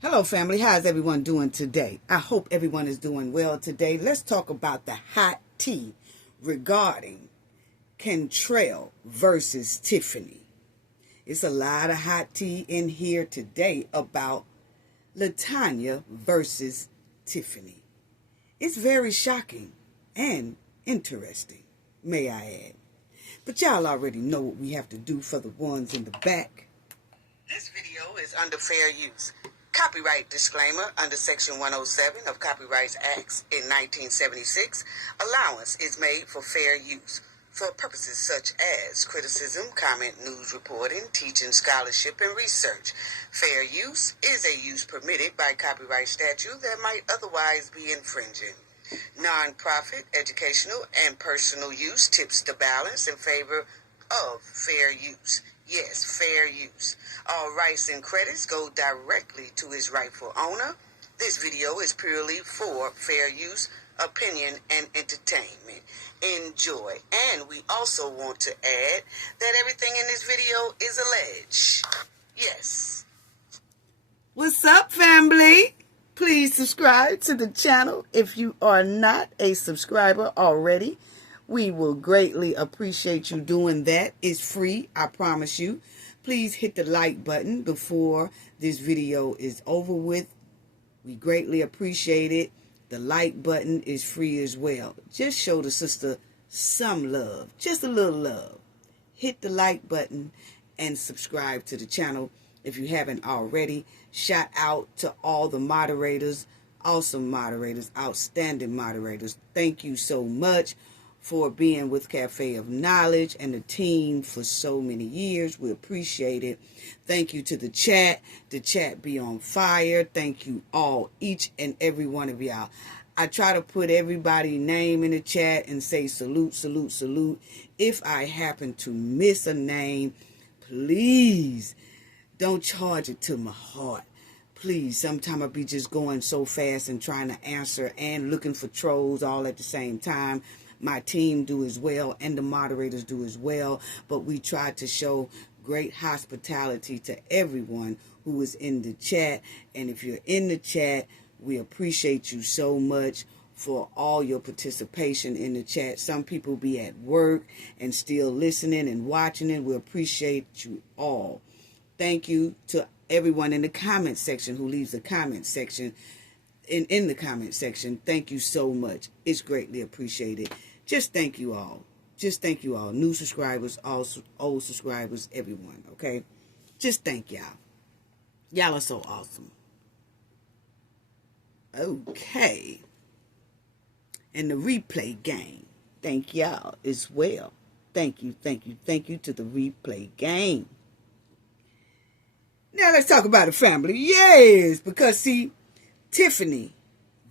Hello, family. How's everyone doing today? I hope everyone is doing well today. Let's talk about the hot tea regarding Cantrell versus Tiffany. It's a lot of hot tea in here today about Latoya versus Tiffany. It's very shocking and interesting, may I add. But y'all already know what we have to do for the ones in the back. This video is under fair use. Copyright disclaimer under Section 107 of Copyright Acts in 1976. Allowance is made for fair use for purposes such as criticism, comment, news reporting, teaching, scholarship, and research. Fair use is a use permitted by copyright statute that might otherwise be infringing. Non-profit, educational, and personal use tips the balance in favor of fair use. Yes, fair use. All rights and credits go directly to its rightful owner. This video is purely for fair use, opinion, and entertainment. Enjoy. And we also want to add that everything in this video is alleged. Yes. What's up, family? Please subscribe to the channel if you are not a subscriber already. We will greatly appreciate you doing that. It's free, I promise you. Please hit the like button before this video is over with. We greatly appreciate it. The like button is free as well. Just show the sister some love, just a little love. Hit the like button and subscribe to the channel if you haven't already. Shout out to all the moderators, awesome moderators, outstanding moderators. Thank you so much for being with Cafe of Knowledge and the team for so many years. We appreciate it. Thank you to the chat. The chat be on fire. Thank you all, each and every one of y'all. I try to put everybody's name in the chat and say salute, salute, salute. If I happen to miss a name, please don't charge it to my heart. Please, sometimes I be just going so fast and trying to answer and looking for trolls all at the same time. My team do as well, and the moderators do as well. But we try to show great hospitality to everyone who is in the chat. And if you're in the chat, we appreciate you so much for all your participation in the chat. Some people be at work and still listening and watching it. We appreciate you all. Thank you to everyone in the comment section who leaves a comment section. In the comment section, thank you so much. It's greatly appreciated. Just thank you all. Just thank you all. New subscribers, old subscribers, everyone, okay? Just thank y'all. Y'all are so awesome. Okay. And the replay game. Thank y'all as well. Thank you, thank you, thank you to the replay game. Now let's talk about the family. Yes, because see, Tiffany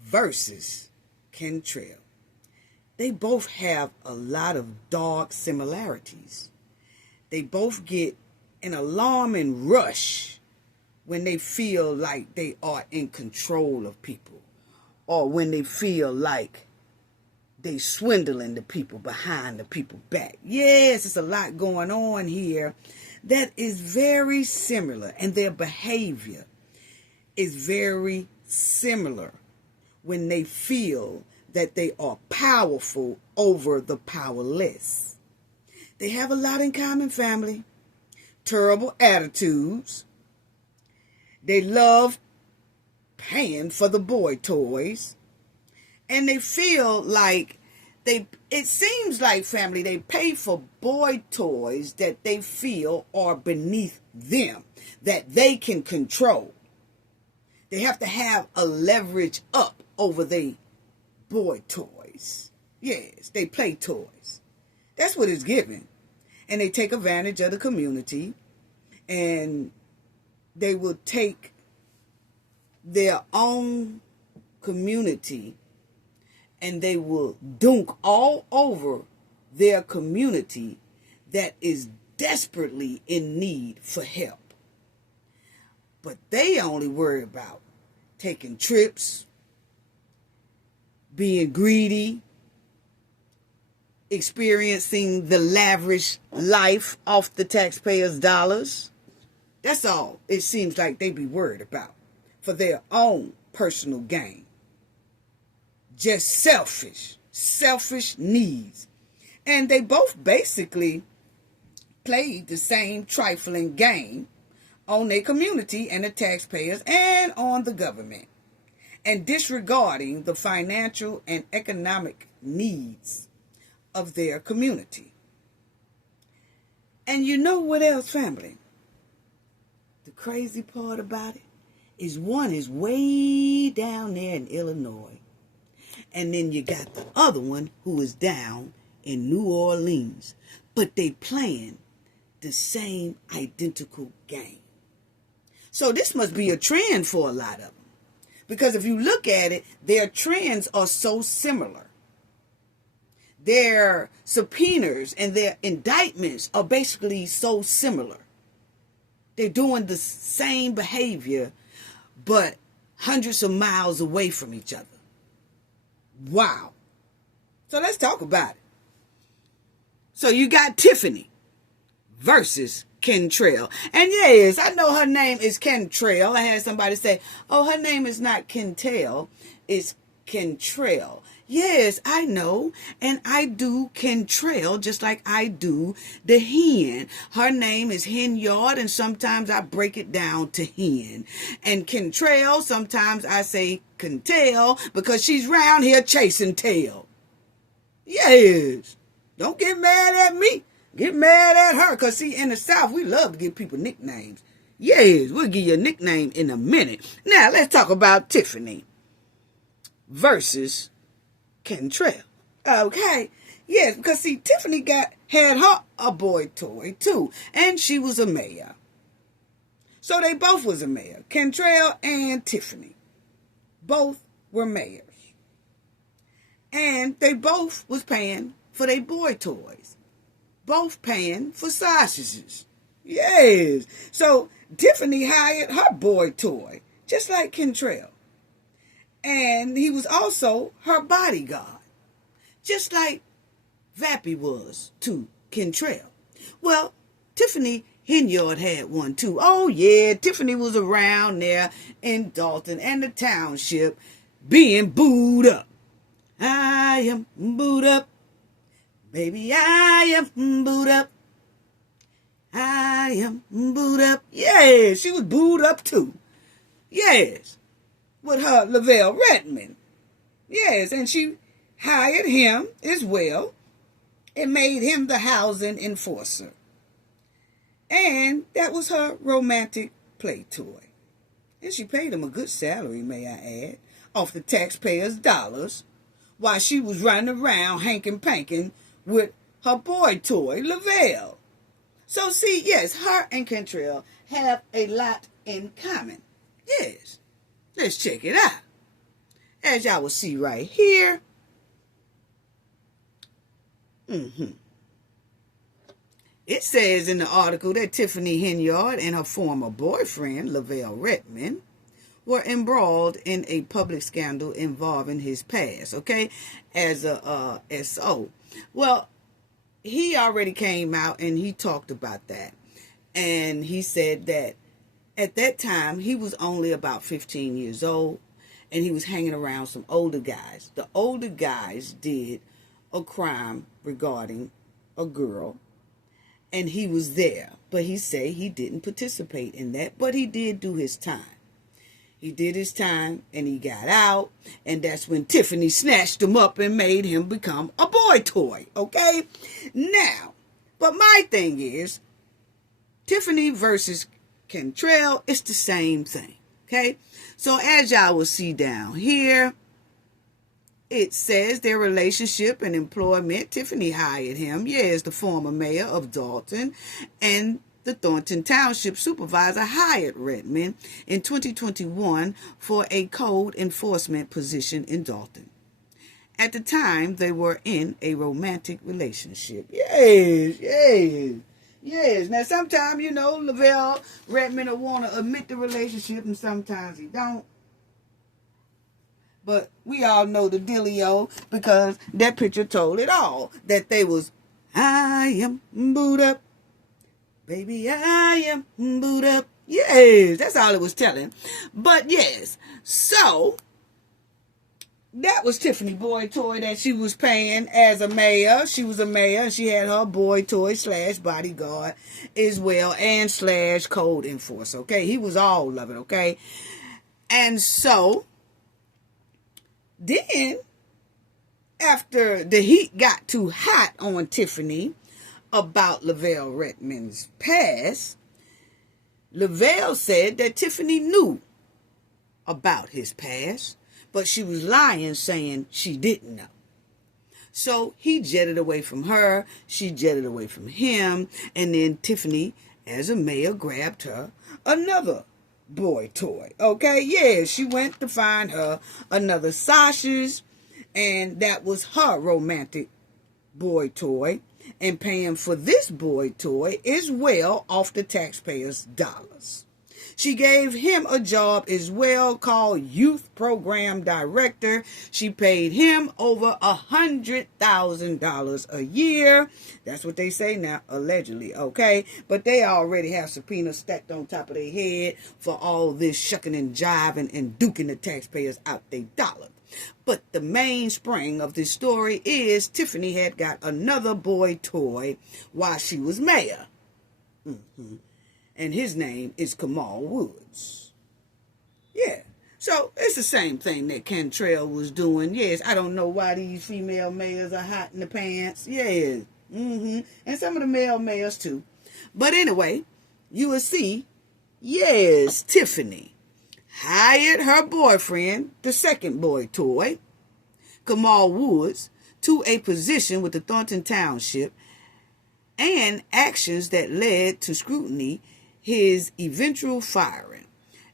versus Cantrell. They both have a lot of dark similarities. They both get an alarming rush when they feel like they are in control of people, or when they feel like they swindling the people behind the people back. Yes, it's a lot going on here that is very similar, and their behavior is very similar when they feel that they are powerful over the powerless. They have a lot in common, family. Terrible attitudes. They love paying for the boy toys. And they feel like it seems like, family, they pay for boy toys that they feel are beneath them, that they can control. They have to have a leverage up over the boy toys. Yes, they play toys. That's what it's given. And they take advantage of the community, and they will take their own community and they will dunk all over their community that is desperately in need for help. But they only worry about taking trips, being greedy, experiencing the lavish life off the taxpayers' dollars. That's all it seems like they be worried about. for their own personal gain. Just selfish needs. And they both basically played the same trifling game on their community and the taxpayers and on the government, and disregarding the financial and economic needs of their community. And you know what else, family? The crazy part about it is one is way down there in Illinois, and then you got the other one who is down in New Orleans, but they playing the same identical game. So this must be a trend for a lot of them, because if you look at it, their trends are so similar. Their subpoenas and their indictments are basically so similar. They're doing the same behavior, but hundreds of miles away from each other. Wow. So let's talk about it. So you got Tiffany versus Cantrell. And yes, I know her name is Cantrell. I had somebody say, oh, her name is not Cantrell, it's Cantrell. Yes, I know, and I do Cantrell just like I do the hen. Her name is Henyard, and sometimes I break it down to hen. And Cantrell, sometimes I say Cantrell because she's round here chasing tail. Yes, don't get mad at me. Get mad at her, because see, in the South, we love to give people nicknames. Yes, we'll give you a nickname in a minute. Now, let's talk about Tiffany versus Cantrell. Okay. Yes, because see, Tiffany had her a boy toy too, and she was a mayor. So they both was a mayor. Cantrell and Tiffany both were mayors. And they both was paying for their boy toys. Both paying for sausages. Yes. So Tiffany hired her boy toy, just like Cantrell. And he was also her bodyguard, just like Vappy was to Cantrell. Well, Tiffany Henyard had one too. Oh yeah, Tiffany was around there in Dalton and the township being booed up. I am booed up. Baby, I am booed up. I am booed up. Yes, she was booed up too. Yes. With her Lavelle Redmond. Yes, and she hired him as well and made him the housing enforcer. And that was her romantic play toy. And she paid him a good salary, may I add, off the taxpayers' dollars, while she was running around hankin' with her boy toy, Lavelle. So see, yes, her and Cantrell have a lot in common. Yes. Let's check it out. As y'all will see right here. It says in the article that Tiffany Henyard and her former boyfriend, Lavelle Redmond, were embroiled in a public scandal involving his past, okay, as a SO. Well, he already came out and he talked about that. And he said that at that time, he was only about 15 years old, and he was hanging around some older guys. The older guys did a crime regarding a girl, and he was there. But he said he didn't participate in that, but he did do his time. He did his time, and he got out, and that's when Tiffany snatched him up and made him become a boy toy, okay? Now, but my thing is, Tiffany versus Cantrell, it's the same thing, okay? So as y'all will see down here, it says their relationship and employment. Tiffany hired him, yes, the former mayor of Dalton, and the Thornton Township supervisor hired Redmond in 2021 for a code enforcement position in Dalton. At the time, they were in a romantic relationship. Yes. Now, sometimes, you know, Lavelle Redmond will want to admit the relationship, and sometimes he don't. But we all know the dealio, because that picture told it all. That they was, I am booed up. Baby, I am booed up. Yes, that's all it was telling. But yes, so that was Tiffany boy toy that she was paying as a mayor. She was a mayor and she had her boy toy / bodyguard as well and / code enforcer. Okay, he was all of it. Okay, and so then after the heat got too hot on Tiffany about Lavelle Redmond's past, Lavelle said that Tiffany knew about his past, but she was lying saying she didn't know. So he jetted away from her, she jetted away from him, and then Tiffany, as a mayor, grabbed her another boy toy. Okay, yeah, she went to find her another Sasha's, and that was her romantic boy toy, and paying for this boy toy as well off the taxpayers' dollars. She gave him a job as well called Youth Program Director. She paid him over $100,000 a year. That's what they say now, allegedly, okay? But they already have subpoenas stacked on top of their head for all this shucking and jiving and duking the taxpayers out their dollars. But the mainspring of this story is Tiffany had got another boy toy while she was mayor. And his name is Kamal Woods. Yeah. So it's the same thing that Cantrell was doing. Yes, I don't know why these female mayors are hot in the pants. Yes. And some of the male mayors too. But anyway, you will see, yes, Tiffany hired her boyfriend, the second boy toy, Kamal Woods, to a position with the Thornton Township, and actions that led to scrutiny, his eventual firing,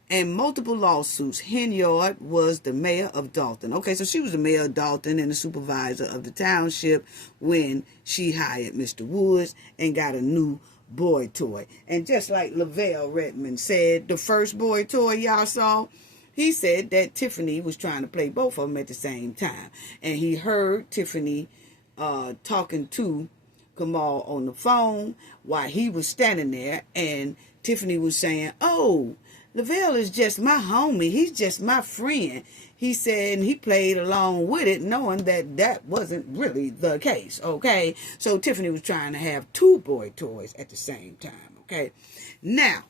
and multiple lawsuits. Henyard was the mayor of Dalton. Okay, so she was the mayor of Dalton and the supervisor of the township when she hired Mr. Woods and got a new boy toy. And just like Lavelle Redmond said, the first boy toy y'all saw, he said that Tiffany was trying to play both of them at the same time. And he heard Tiffany talking to Kamal on the phone while he was standing there, and Tiffany was saying, "Oh, Lavelle is just my homie. He's just my friend." He said, and he played along with it, knowing that that wasn't really the case, okay? So Tiffany was trying to have two boy toys at the same time, okay? Now,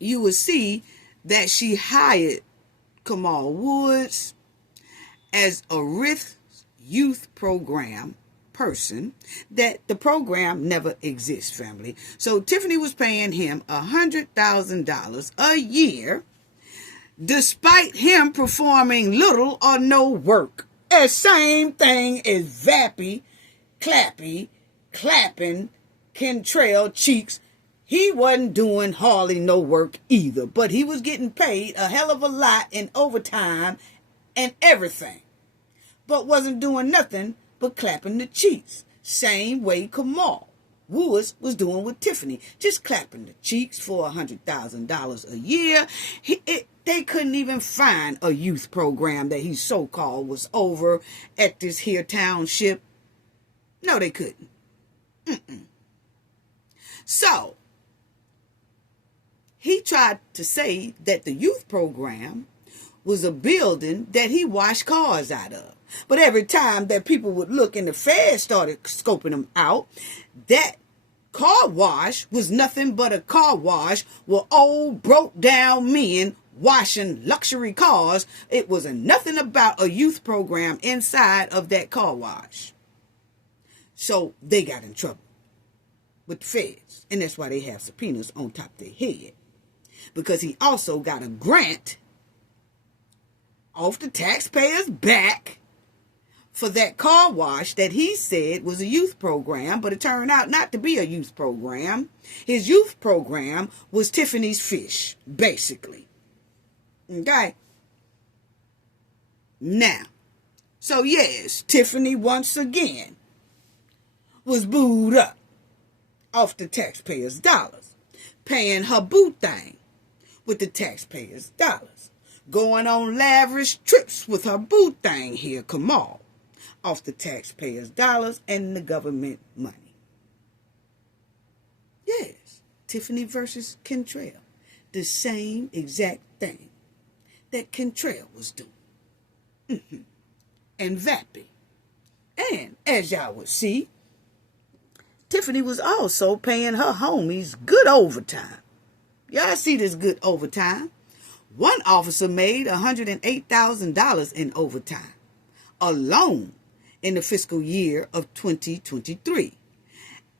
you will see that she hired Kamal Woods as a RIF youth program person, that the program never exists, family. So Tiffany was paying him $100,000 a year despite him performing little or no work. The same thing as Vappy, Clappy, Clapping, Cantrell, Cheeks. He wasn't doing hardly no work either, but he was getting paid a hell of a lot in overtime and everything, but wasn't doing nothing but clapping the cheeks. Same way Kamal Woods was doing with Tiffany, just clapping the cheeks for $100,000 a year. They couldn't even find a youth program that he so-called was over at this here township. No, they couldn't. So, he tried to say that the youth program was a building that he washed cars out of. But every time that people would look and the feds started scoping them out, that car wash was nothing but a car wash with old broke down men washing luxury cars. It was nothing about a youth program inside of that car wash. So they got in trouble with the feds. And that's why they have subpoenas on top of their head. Because he also got a grant off the taxpayers' back for that car wash that he said was a youth program, but it turned out not to be a youth program. His youth program was Tiffany's fish, basically. Okay? Now, so yes, Tiffany once again was booed up off the taxpayers' dollars, paying her boo thing with the taxpayers' dollars, going on lavish trips with her boo thing here, Kamal, off the taxpayers' dollars and the government money. Yes, Tiffany versus Cantrell. the same exact thing that Cantrell was doing. And Vappy. And as y'all would see, Tiffany was also paying her homies good overtime. Y'all see this good overtime? One officer made $108,000 in overtime alone in the fiscal year of 2023,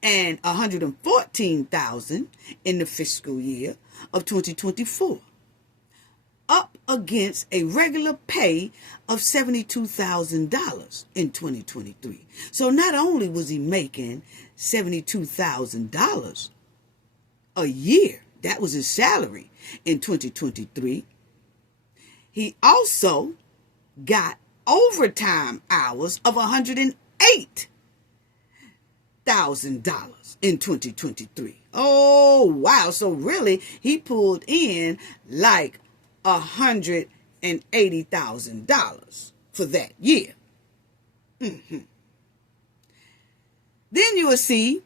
and $114,000 in the fiscal year of 2024, up against a regular pay of $72,000 in 2023. So not only was he making $72,000 a year, that was his salary in 2023, he also got overtime hours of $108,000 in 2023. Oh, wow. So really, he pulled in like $180,000 for that year. Then you will see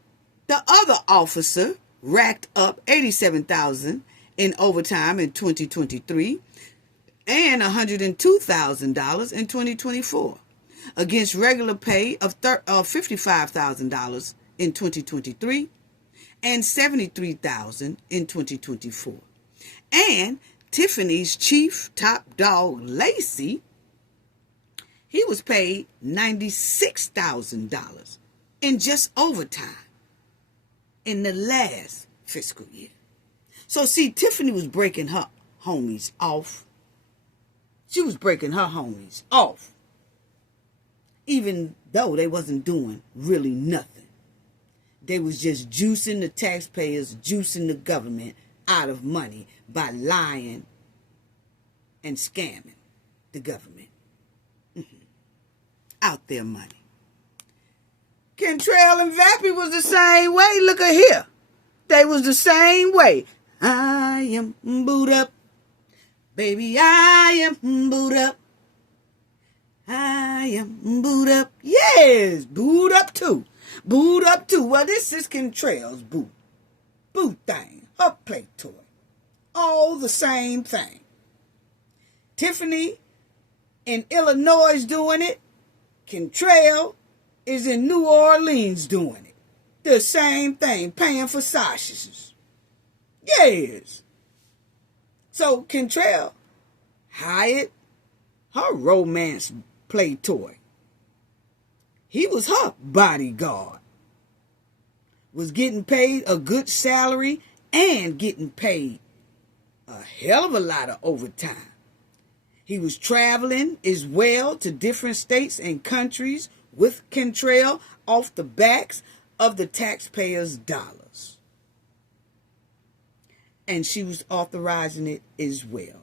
the other officer racked up $87,000 in overtime in 2023 and $102,000 in 2024 against regular pay of $55,000 in 2023 and $73,000 in 2024. And Tiffany's chief top dog, Lacey, he was paid $96,000 in just overtime in the last fiscal year. So see, Tiffany was breaking her homies off. She was breaking her homies off, even though they wasn't doing really nothing. They was just juicing the taxpayers, juicing the government out of money by lying and scamming the government out their money. Cantrell and Vappy was the same way. Look at here. They was the same way. I am booed up. Baby, I am booed up. I am booed up. Yes, booed up too. Booed up too. Well, this is Cantrell's boo. Boo thing. Her play toy. All the same thing. Tiffany in Illinois doing it. Cantrell is in New Orleans doing it. The same thing. Paying for sausages. Yes. So Cantrell hired her romance play toy. He was her bodyguard. Was getting paid a good salary and getting paid a hell of a lot of overtime. He was traveling as well to different states and countries with Cantrell off the backs of the taxpayers' dollars. And she was authorizing it as well.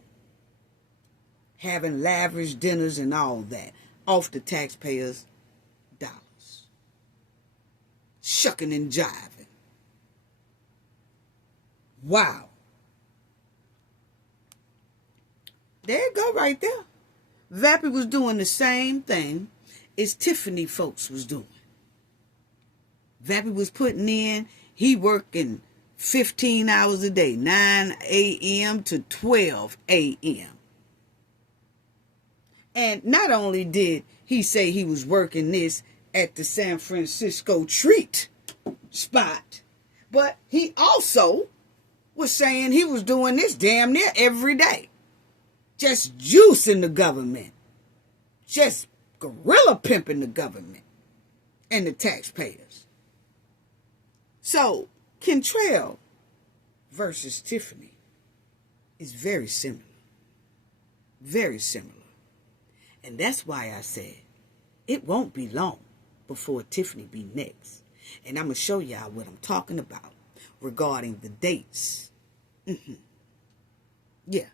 Having lavish dinners and all that off the taxpayers' dollars. Shucking and jiving. Wow. There you go right there. Vappy was doing the same thing as Tiffany folks was doing. Vappy was putting in, he working 15 hours a day, 9 a.m. to 12 a.m. And not only did he say he was working this at the San Francisco treat spot, but he also was saying he was doing this damn near every day. Just juicing the government. Just gorilla pimping the government and the taxpayers. So, Cantrell versus Tiffany is very similar. Very similar. And that's why I said it won't be long before Tiffany be next. And I'm going to show y'all what I'm talking about regarding the dates. Yeah.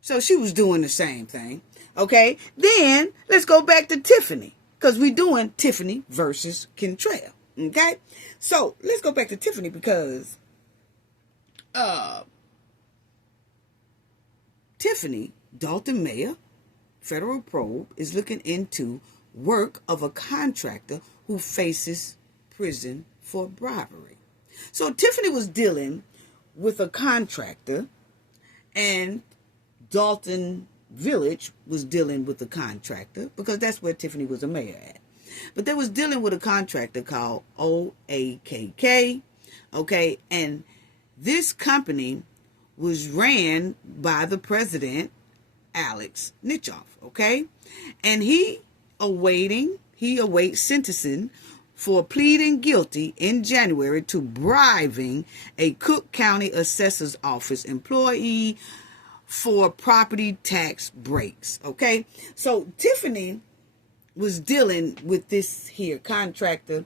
So she was doing the same thing. Okay. Then let's go back to Tiffany. Because we're doing Tiffany versus Cantrell. Okay. So let's go back to Tiffany because Tiffany, Dalton Mayer, federal probe, is looking into work of a contractor who faces prison for bribery. So Tiffany was dealing with a contractor And Dalton Village was dealing with a contractor, because that's where Tiffany was a mayor at. But they was dealing with a contractor called OAKK, okay? And this company was ran by the president, Alex Nitchoff, okay? And he awaits sentencing for pleading guilty in January to bribing a Cook County Assessor's Office employee for property tax breaks, okay? So Tiffany was dealing with this here contractor.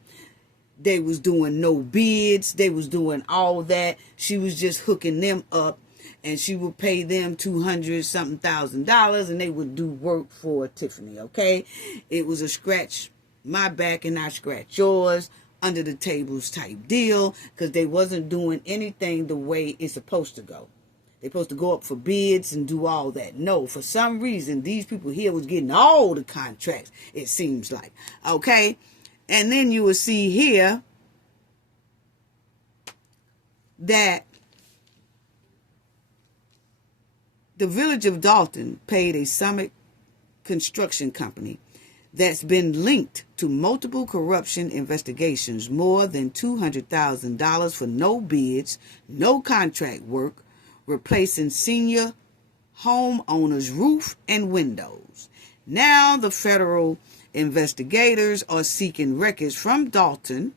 They was doing no bids. They was doing all that. She was just hooking them up, and she would pay them $200-something thousand, and they would do work for Tiffany, okay? It was a scratch my back and I scratch yours, under the tables type deal, because they wasn't doing anything the way it's supposed to go. They're supposed to go up for bids and do all that. No, for some reason, these people here was getting all the contracts, it seems like. Okay? And then you will see here that the village of Dalton paid a Summit construction company that's been linked to multiple corruption investigations more than $200,000 for no bids, no contract work, replacing senior homeowners' roof and windows. Now the federal investigators are seeking records from Dalton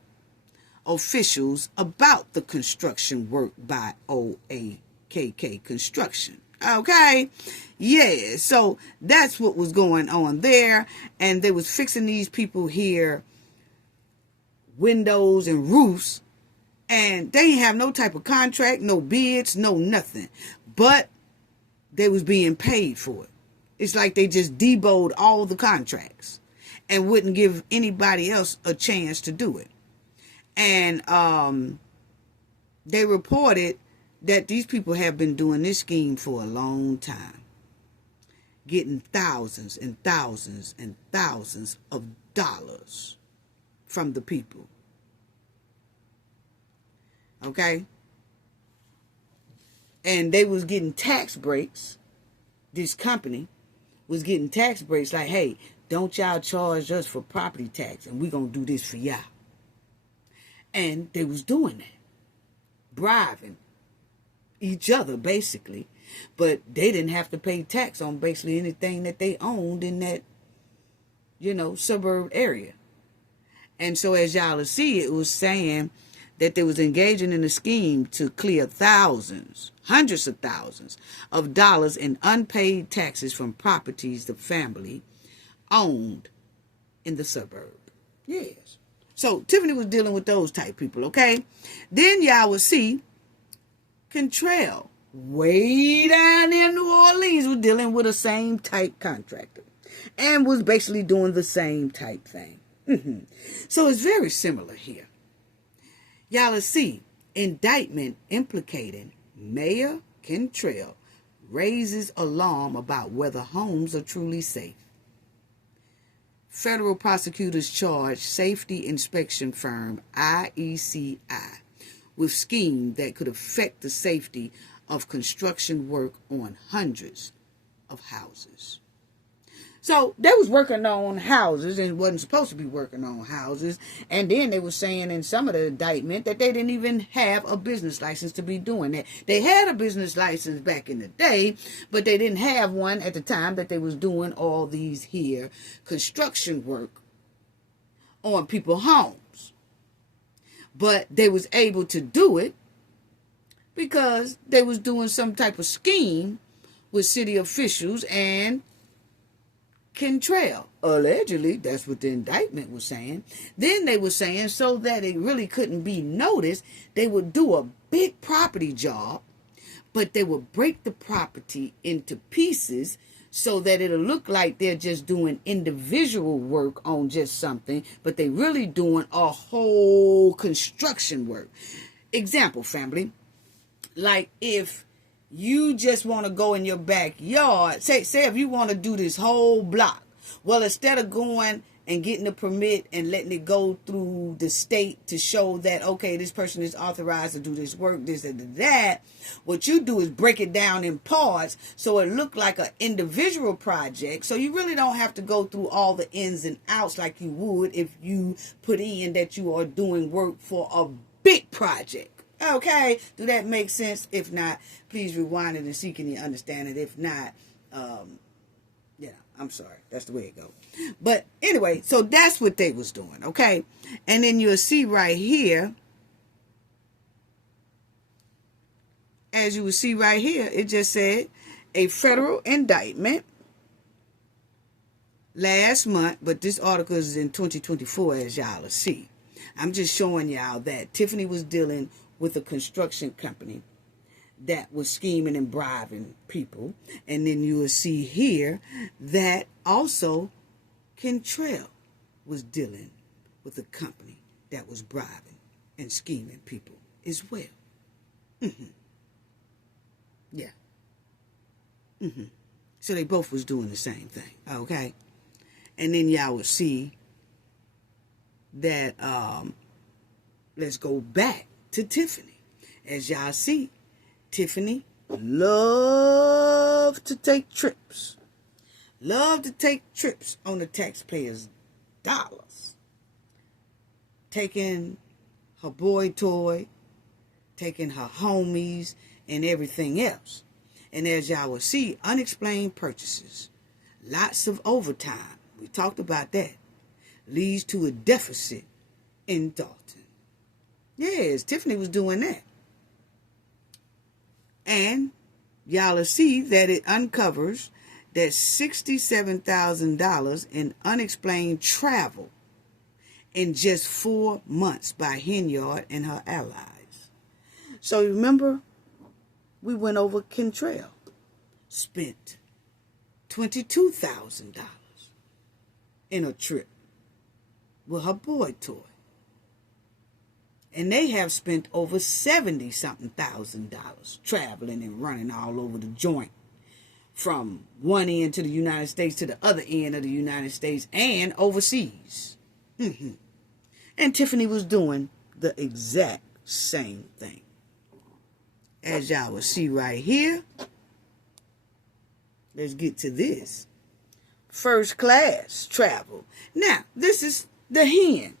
officials about the construction work by OAKK Construction. Okay, yeah, so that's what was going on there, and they was fixing these people here windows and roofs, and they didn't have no type of contract, no bids, no nothing, but they was being paid for it. It's like they just debowed all the contracts and wouldn't give anybody else a chance to do it. And they reported that these people have been doing this scheme for a long time, getting thousands and thousands and thousands of dollars from the people. Okay? And they was getting tax breaks. This company was getting tax breaks like, hey, don't y'all charge us for property tax, and we gonna do this for y'all. And they was doing that, bribing each other basically, but they didn't have to pay tax on basically anything that they owned in that, suburb area. And so as y'all will see, it was saying that they was engaging in a scheme to clear thousands, hundreds of thousands of dollars in unpaid taxes from properties the family owned in the suburb. Yes. So Tiffany was dealing with those type people, okay? Then y'all will see Cantrell, way down in New Orleans, was dealing with the same type contractor and was basically doing the same type thing. So it's very similar here. Y'all will see indictment implicating Mayor Cantrell raises alarm about whether homes are truly safe. Federal prosecutors charge safety inspection firm IECI with scheme that could affect the safety of construction work on hundreds of houses. So they was working on houses and wasn't supposed to be working on houses. And then they were saying in some of the indictment that they didn't even have a business license to be doing that. They had a business license back in the day, but they didn't have one at the time that they was doing all these here construction work on people's homes. But they was able to do it because they was doing some type of scheme with city officials and Cantrell. Allegedly, that's what the indictment was saying. Then they were saying so that it really couldn't be noticed, they would do a big property job, but they would break the property into pieces so that it'll look like they're just doing individual work on just something, but they really doing a whole construction work. Example, family, like if you just want to go in your backyard, say if you want to do this whole block, well, instead of going and getting a permit and letting it go through the state to show that, okay, this person is authorized to do this work, this and that. What you do is break it down in parts so it look like an individual project. So you really don't have to go through all the ins and outs like you would if you put in that you are doing work for a big project. Okay, do that make sense? If not, please rewind it and see can you understand it. If not, I'm sorry. That's the way it goes. But anyway, so that's what they was doing, okay? And then you'll see right here, as you will see right here, it just said a federal indictment last month, but this article is in 2024, as y'all will see. I'm just showing y'all that Tiffany was dealing with a construction company that was scheming and bribing people. And then you will see here that also Cantrell was dealing with a company that was bribing and scheming people as well. Yeah. So they both was doing the same thing, okay? And then y'all will see that, let's go back to Tiffany. As y'all see, Tiffany loved to take trips. Loved to take trips on the taxpayers' dollars. Taking her boy toy, taking her homies, and everything else. And as y'all will see, unexplained purchases. Lots of overtime. We talked about that. Leads to a deficit in Dalton. Yes, Tiffany was doing that. And y'all will see that it uncovers that $67,000 in unexplained travel in just 4 months by Henyard and her allies. So remember, we went over Cantrell. Spent $22,000 in a trip with her boy toy. And they have spent over $70-something thousand traveling and running all over the joint. From one end to the United States to the other end of the United States and overseas. And Tiffany was doing the exact same thing. As y'all will see right here. Let's get to this. First class travel. Now, this is the hen.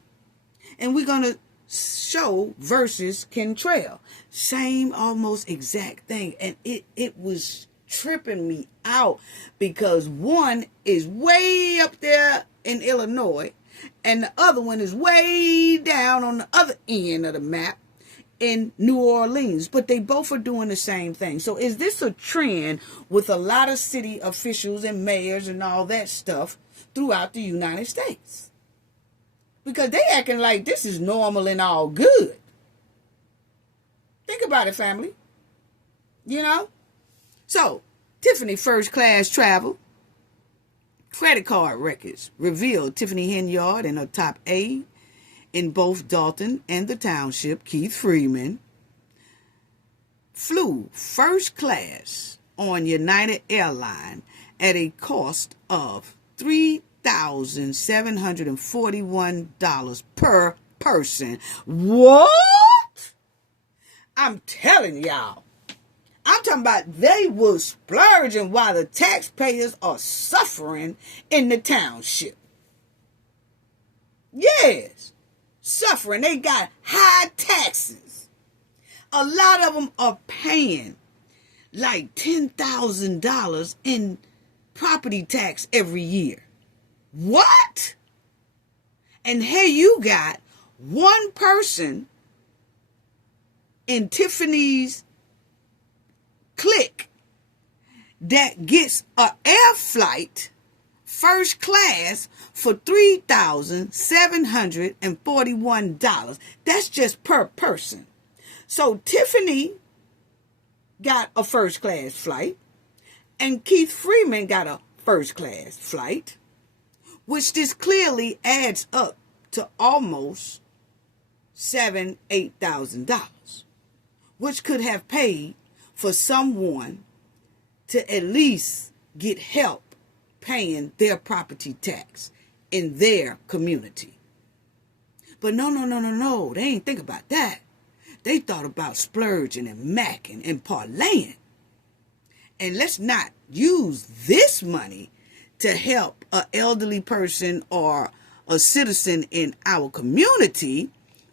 And we're going to show versus Cantrell. Same almost exact thing. And it was tripping me out because one is way up there in Illinois and the other one is way down on the other end of the map in New Orleans, but they both are doing the same thing. So is this a trend with a lot of city officials and mayors and all that stuff throughout the United States? Because they acting like this is normal and all good. Think about it, family. You know? So, Tiffany first class travel. Credit card records revealed Tiffany Henyard and her top aide in both Dalton and the township, Keith Freeman, flew first class on United Airlines at a cost of $3,741 per person. What? I'm telling y'all. I'm talking about they was splurging while the taxpayers are suffering in the township. Yes, suffering. They got high taxes. A lot of them are paying like $10,000 in property tax every year. What? And here you got one person in Tiffany's clique that gets an air flight first class for $3,741. That's just per person. So Tiffany got a first class flight and Keith Freeman got a first class flight, which this clearly adds up to almost $8,000, which could have paid for someone to at least get help paying their property tax in their community. But no. They ain't think about that. They thought about splurging and macking and parlaying. And let's not use this money to help an elderly person or a citizen in our community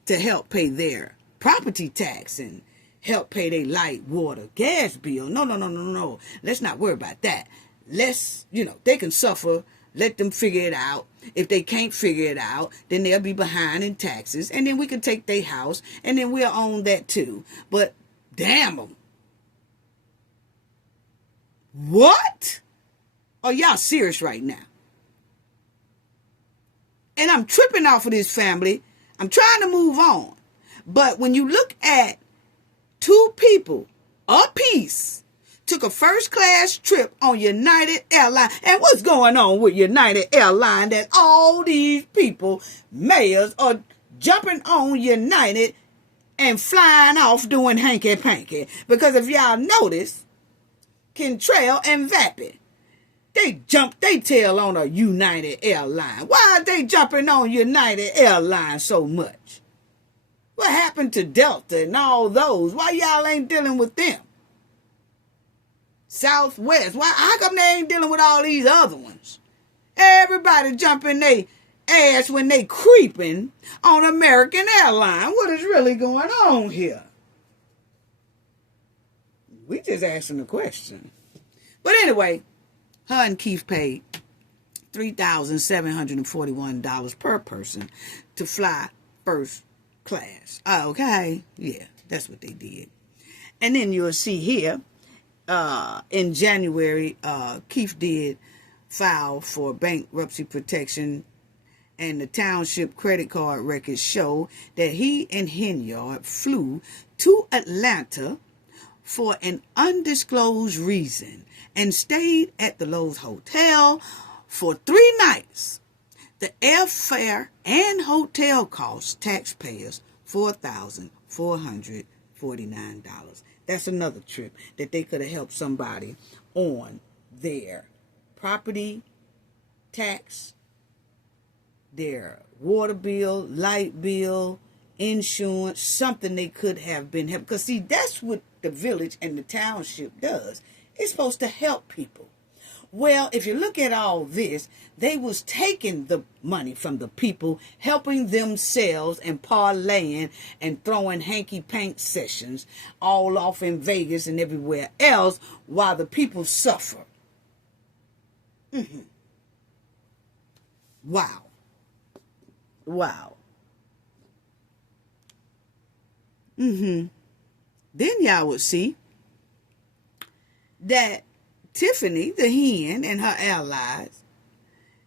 to help pay their property tax and help pay their light, water, gas bill. No. Let's not worry about that. Let's, they can suffer. Let them figure it out. If they can't figure it out, then they'll be behind in taxes. And then we can take their house, and then we'll own that too. But damn them. What? Are y'all serious right now? And I'm tripping off of this family. I'm trying to move on. But when you look at two people apiece took a first-class trip on United Airlines. And what's going on with United Airlines that all these people, mayors, are jumping on United and flying off doing hanky-panky? Because if y'all notice, Cantrell and Vapid, they jumped their tail on a United Airline. Why are they jumping on United Airlines so much? What happened to Delta and all those? Why y'all ain't dealing with them? Southwest. Why? How come they ain't dealing with all these other ones? Everybody jumping their ass when they creeping on American Airlines. What is really going on here? We just asking a question. But anyway, her and Keith paid $3,741 per person to fly first class. Okay, yeah, that's what they did. And then you'll see here, in January, Keith did file for bankruptcy protection, and the township credit card records show that he and Henyard flew to Atlanta for an undisclosed reason and stayed at the Lowe's Hotel for 3 nights. The airfare and hotel cost taxpayers $4,449. That's another trip that they could have helped somebody on their property tax, their water bill, light bill, insurance, something they could have been helped. Because see, that's what the village and the township does. It's supposed to help people. Well, if you look at all this, they was taking the money from the people, helping themselves and parlaying and throwing hanky-pank sessions all off in Vegas and everywhere else while the people suffer. Wow. Then y'all would see that Tiffany, the hen, and her allies,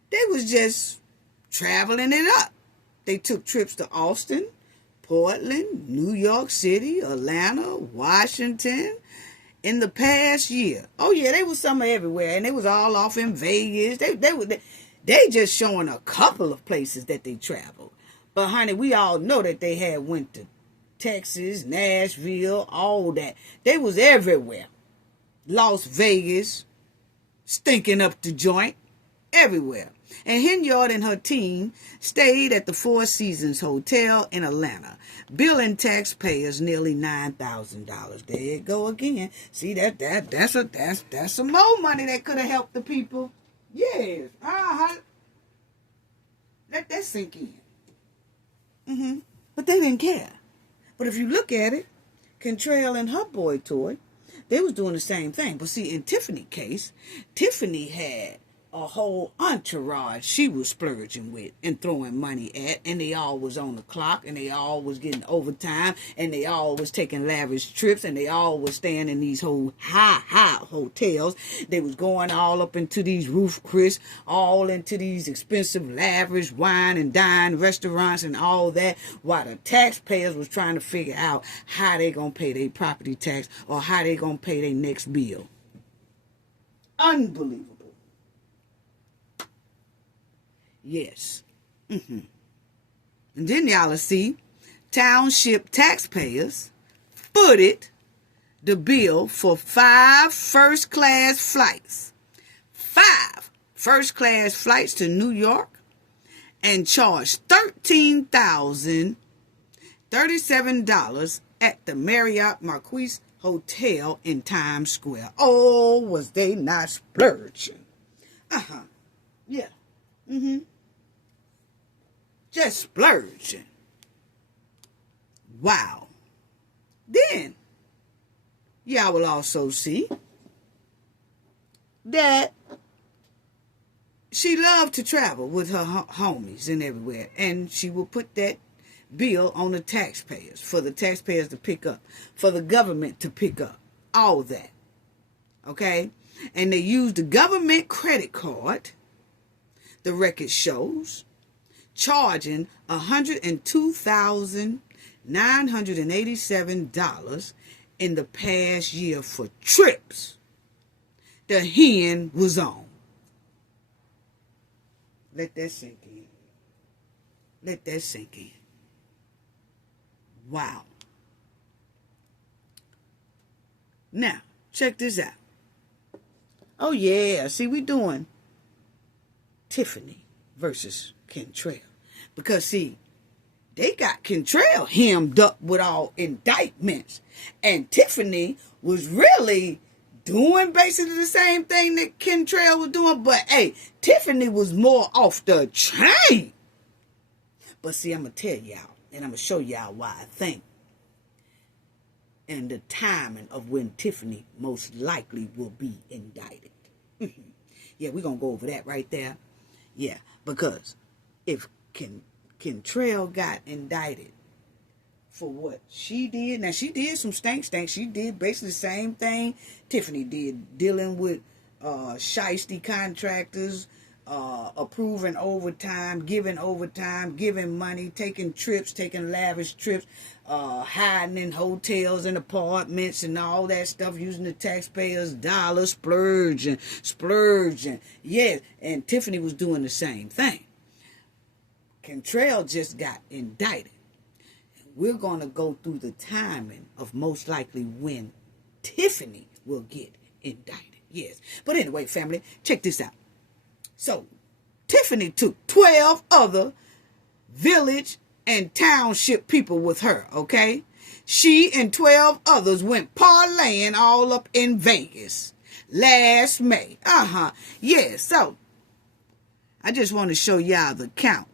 they was just traveling it up. They took trips to Austin, Portland, New York City, Atlanta, Washington in the past year. Oh yeah, they was somewhere everywhere, and they was all off in Vegas. They just showing a couple of places that they traveled. But honey, we all know that they had went to Texas, Nashville, all that. They was everywhere. Las Vegas, stinking up the joint, everywhere. And Henyard and her team stayed at the Four Seasons Hotel in Atlanta, billing taxpayers nearly $9,000. There you go again. See, that's some more money that could have helped the people. Yes. Let that sink in. But they didn't care. But if you look at it, Cantrell and her boy toy, they was doing the same thing. But see, in Tiffany's case, Tiffany had a whole entourage she was splurging with and throwing money at, and they all was on the clock, and they all was getting overtime, and they all was taking lavish trips, and they all was staying in these whole high hotels. They was going all up into these roof Chris, all into these expensive lavish wine and dine restaurants and all that, while the taxpayers was trying to figure out how they gonna pay their property tax or how they gonna pay their next bill. Unbelievable. Yes. And then y'all will see township taxpayers footed the bill for 5 first-class flights. 5 first-class flights to New York and charged $13,037 at the Marriott Marquis Hotel in Times Square. Oh, was they not splurging? Yeah. Just splurging. Wow. Then, y'all will also see that she loved to travel with her homies and everywhere. And she will put that bill on the taxpayers, for the taxpayers to pick up, for the government to pick up, all that. Okay? And they used the government credit card, the record shows, charging $102,987 in the past year for trips the hen was on. Let that sink in. Let that sink in. Wow. Now, check this out. Oh, yeah. See, we doing Tiffany versus Cantrell. Because, see, they got Cantrell hemmed up with all indictments. And Tiffany was really doing basically the same thing that Cantrell was doing. But, hey, Tiffany was more off the chain. But, see, I'm going to tell y'all, and I'm going to show y'all why I think. And the timing of when Tiffany most likely will be indicted. Yeah, we're going to go over that right there. Yeah, because if Cantrell got indicted for what she did, now she did some stank. She did basically the same thing Tiffany did, dealing with shiesty contractors, approving overtime, giving money, taking trips, taking lavish trips, hiding in hotels and apartments and all that stuff, using the taxpayers' dollars, splurging. Yes, and Tiffany was doing the same thing. Cantrell just got indicted. We're going to go through the timing of most likely when Tiffany will get indicted. Yes. But anyway, family, check this out. So, Tiffany took 12 other village and township people with her, okay? She and 12 others went parlaying all up in Vegas last May. Yeah, so, I just want to show y'all the count.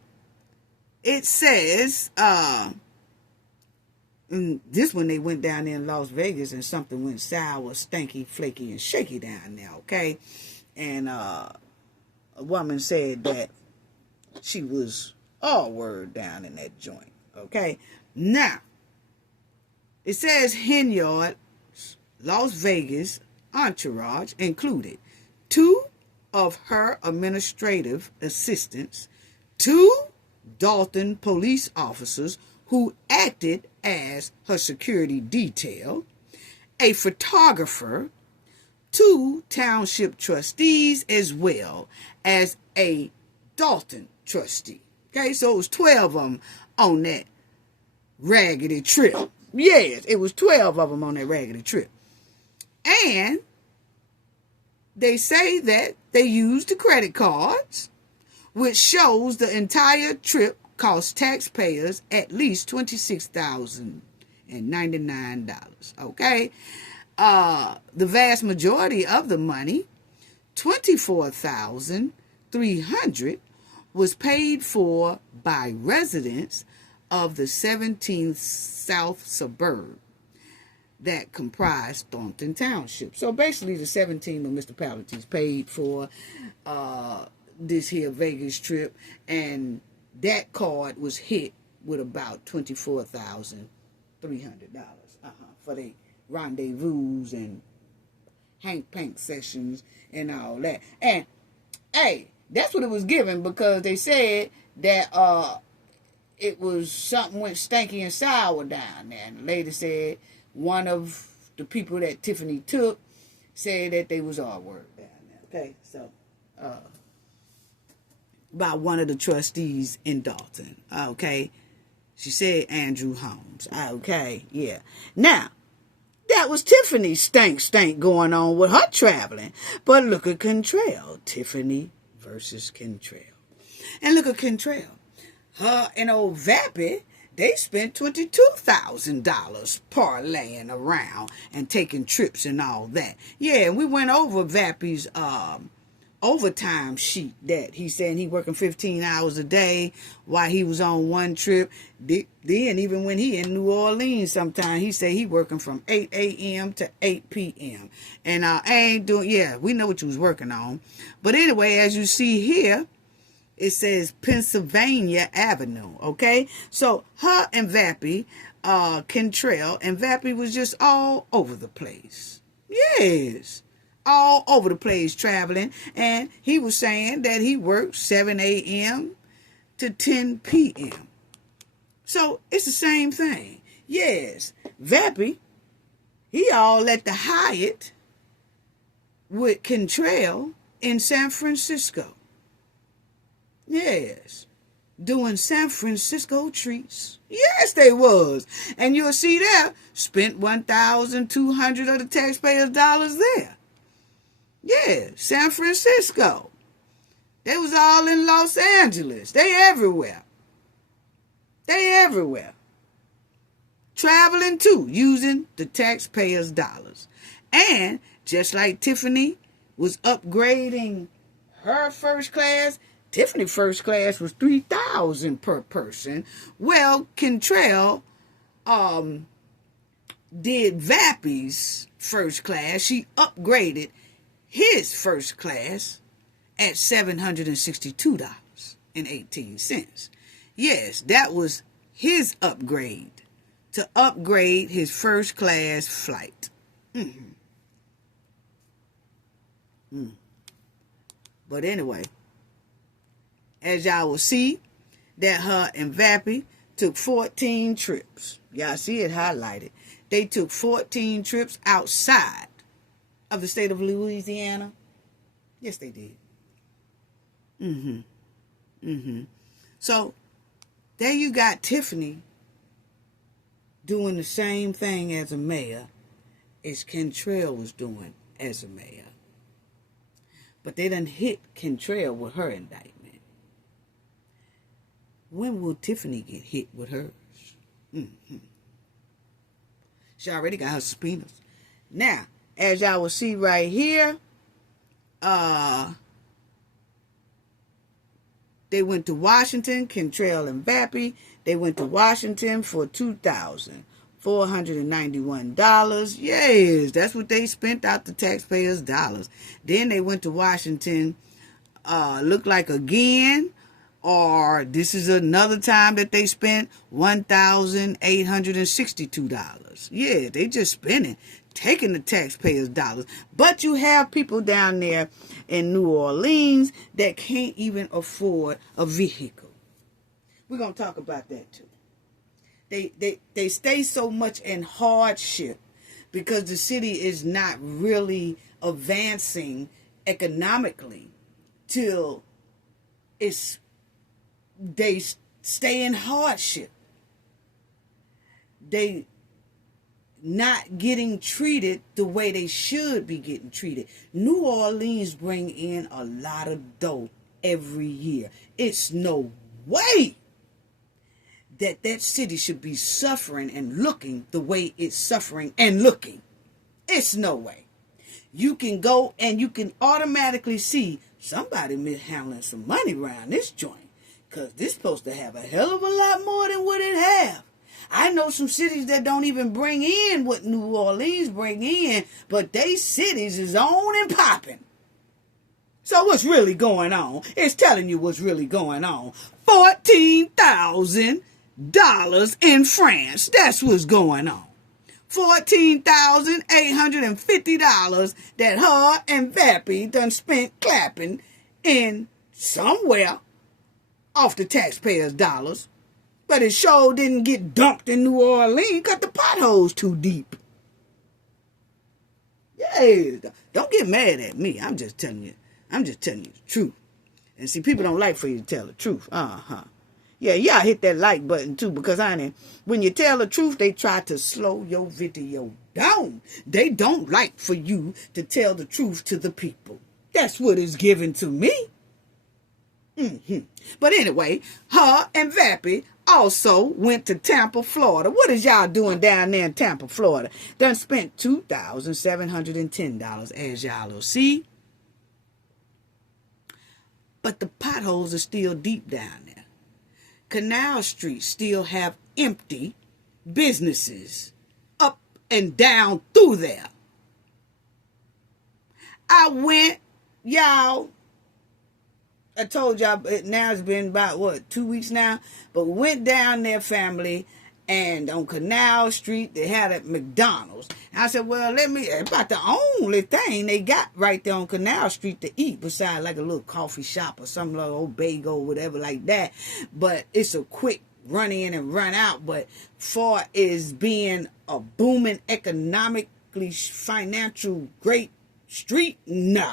It says, this one they went down there in Las Vegas and something went sour, stanky, flaky, and shaky down there, okay? And a woman said that she was all word down in that joint, okay? Now, it says Henyard, Las Vegas entourage included 2 of her administrative assistants, 2 Dalton police officers who acted as her security detail, a photographer, 2 township trustees, as well as a Dalton trustee. Okay, so it was 12 of them on that raggedy trip. Yes, it was 12 of them on that raggedy trip. And they say that they used the credit cards, which shows the entire trip cost taxpayers at least $26,099. Okay? The vast majority of the money, $24,300, was paid for by residents of the 17th South suburb that comprised Thornton Township. So basically the 17 municipalities paid for this here Vegas trip, and that card was hit with about $24,300 for the rendezvous and hank-pank sessions and all that. And, hey, that's what it was given, because they said that it was something went stanky and sour down there. And the lady said one of the people that Tiffany took said that they was all word down there. Okay, so by one of the trustees in Dalton. Okay, she said Andrew Holmes. Okay, yeah. Now, that was Tiffany's stank going on with her traveling. But look at Cantrell. Tiffany versus Cantrell. And look at Cantrell. Her and old Vappy, they spent $22,000 parlaying around and taking trips and all that. Yeah, and we went over Vappy's overtime sheet that he said he working 15 hours a day while he was on one trip. Then even when he in New Orleans sometime, he say he working from 8 a.m. to 8 p.m. And I ain't doing, yeah, we know what you was working on. But anyway, as you see here, it says Pennsylvania Avenue, okay? So her and Vappy, Cantrell, and Vappy was just all over the place. Yes, all over the place traveling. And he was saying that he worked 7 a.m. to 10 p.m. So it's the same thing. Yes, Vappy, he all at the Hyatt with Cantrell in San Francisco. Yes, doing San Francisco treats. Yes, they was. And you'll see there, spent $1,200 of the taxpayers' dollars there. Yeah, San Francisco. They was all in Los Angeles. They everywhere. They everywhere. Traveling too, using the taxpayers' dollars. And just like Tiffany was upgrading her first class, Tiffany first class was $3,000 per person. Well, Cantrell did Vappy's first class. She upgraded his first class at $762.18. Yes, that was his upgrade, to upgrade his first class flight. But anyway, as y'all will see, that her and Vappy took 14 trips. Y'all see it highlighted. They took 14 trips outside of the state of Louisiana. Yes, they did. So, there you got Tiffany doing the same thing as a mayor as Cantrell was doing as a mayor. But they done hit Cantrell with her indictment. When will Tiffany get hit with hers? She already got her subpoenas. Now, as y'all will see right here, they went to Washington, Cantrell and Vappy. They went to Washington for $2,491. Yes, that's what they spent out the taxpayers' dollars. Then they went to Washington, looked like again, or this is another time that they spent $1,862. Yeah, they just spending, taking the taxpayers' dollars. But you have people down there in New Orleans that can't even afford a vehicle. We're going to talk about that too. They stay so much in hardship because the city is not really advancing economically till they stay in hardship. They not getting treated the way they should be getting treated. New Orleans bring in a lot of dough every year. It's no way that city should be suffering and looking the way it's suffering and looking. It's no way. You can go and you can automatically see somebody mishandling some money around this joint. Because this supposed to have a hell of a lot more than what it have. I know some cities that don't even bring in what New Orleans bring in, but they cities is on and popping. So what's really going on? It's telling you what's really going on. $14,000 in France. That's what's going on. $14,850 that her and Vappy done spent clapping in somewhere off the taxpayers' dollars. But it sure didn't get dumped in New Orleans because the potholes too deep. Yeah, don't get mad at me. I'm just telling you the truth. And see, people don't like for you to tell the truth. Yeah, y'all hit that like button too, because honey, when you tell the truth, they try to slow your video down. They don't like for you to tell the truth to the people. That's what is given to me. But anyway, her and Vappy also went to Tampa, Florida. What is y'all doing down there in Tampa, Florida? Done spent $2,710, as y'all will see. But the potholes are still deep down there. Canal Street still have empty businesses up and down through there. I went, y'all, I told y'all, now it's been about, 2 weeks now? But we went down there, family, and on Canal Street, they had a McDonald's. And I said, well, about the only thing they got right there on Canal Street to eat, besides like a little coffee shop or some little old bagel or whatever like that. But it's a quick run in and run out. But far as being a booming economically financial great street, nah,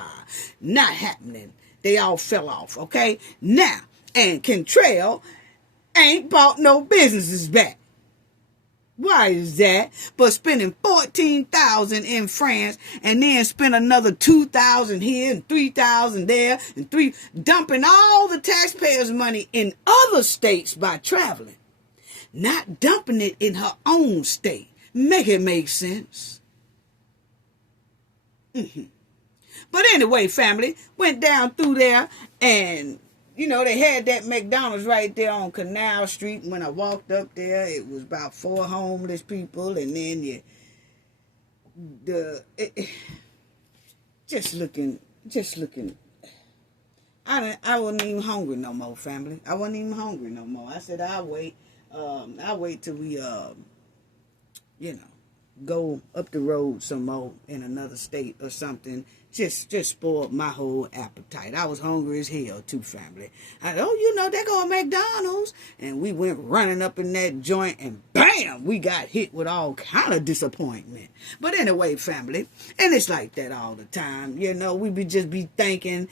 not happening. They all fell off, okay? Now, and Cantrell ain't bought no businesses back. Why is that? But spending $14,000 in France and then spend another $2,000 here and $3,000 there and dumping all the taxpayers' money in other states by traveling, not dumping it in her own state. Make it make sense. But anyway, family, went down through there and, they had that McDonald's right there on Canal Street. When I walked up there, it was about 4 homeless people. And then just looking. I wasn't even hungry no more, family. I wasn't even hungry no more. I said, I'll wait. I'll wait till we, go up the road some more in another state or something. Just spoiled my whole appetite. I was hungry as hell too, family. They go to McDonald's. And we went running up in that joint and bam, we got hit with all kind of disappointment. But anyway, family, and it's like that all the time. We just be thinking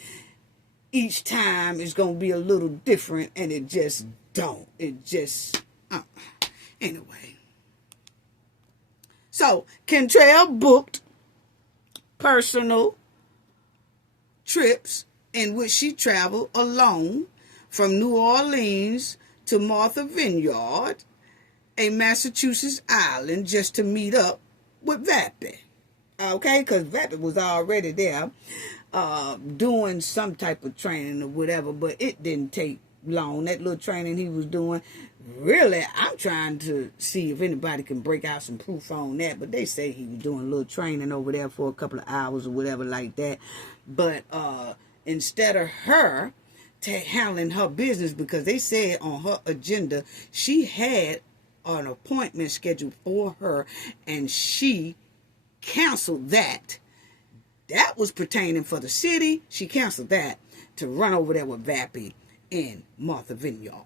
each time it's going to be a little different, and it just don't. It just, anyway. So, Cantrell booked personal trips in which she traveled alone from New Orleans to Martha Vineyard, a Massachusetts island, just to meet up with Vappy. Okay, because Vappy was already there doing some type of training or whatever, but it didn't take long. That little training he was doing, really, I'm trying to see if anybody can break out some proof on that, but they say he was doing a little training over there for a couple of hours or whatever like that. But instead of her handling her business, because they said on her agenda she had an appointment scheduled for her and she canceled that. That was pertaining for the city. She canceled that to run over there with Vappy in Martha Vineyard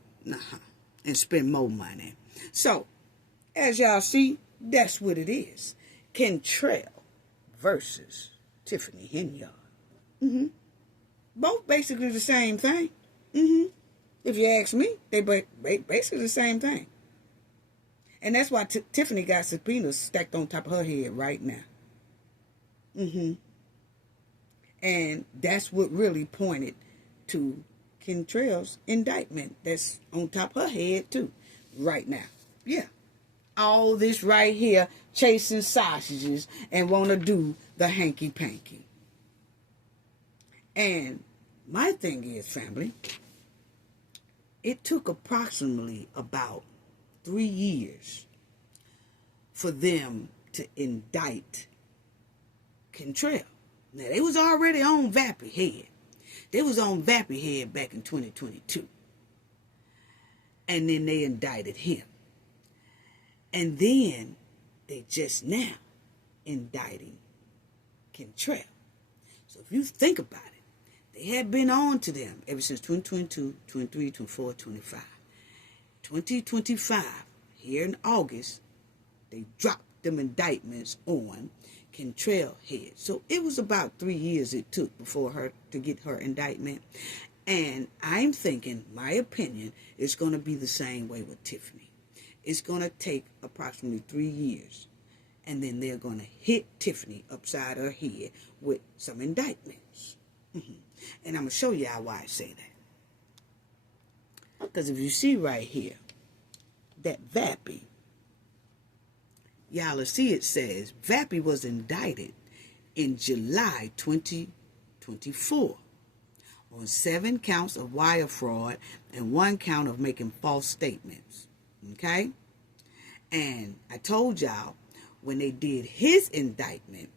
and spend more money. So, as y'all see, that's what it is. Cantrell versus Tiffany Henyard. Both basically the same thing. If you ask me, they basically the same thing. And that's why Tiffany got subpoenas stacked on top of her head right now. And that's what really pointed to Cantrell's indictment that's on top of her head too right now. Yeah. All this right here chasing sausages and want to do the hanky-panky. And my thing is, family, it took approximately about 3 years for them to indict Cantrell. Now, they was already on Vappy head. They was on Vappy head back in 2022. And then they indicted him. And then they just now indicting Cantrell. So if you think about it, they had been on to them ever since 2022, 23, 24, 25. 2025, here in August, they dropped them indictments on Cantrell head. So it was about 3 years it took before her to get her indictment. And I'm thinking, my opinion, it's going to be the same way with Tiffany. It's going to take approximately 3 years. And then they're going to hit Tiffany upside her head with some indictments. And I'm going to show y'all why I say that. Because if you see right here, that Vappy, y'all will see it says Vappy was indicted in July 2024 on 7 counts of wire fraud and 1 count of making false statements. Okay? And I told y'all when they did his indictment,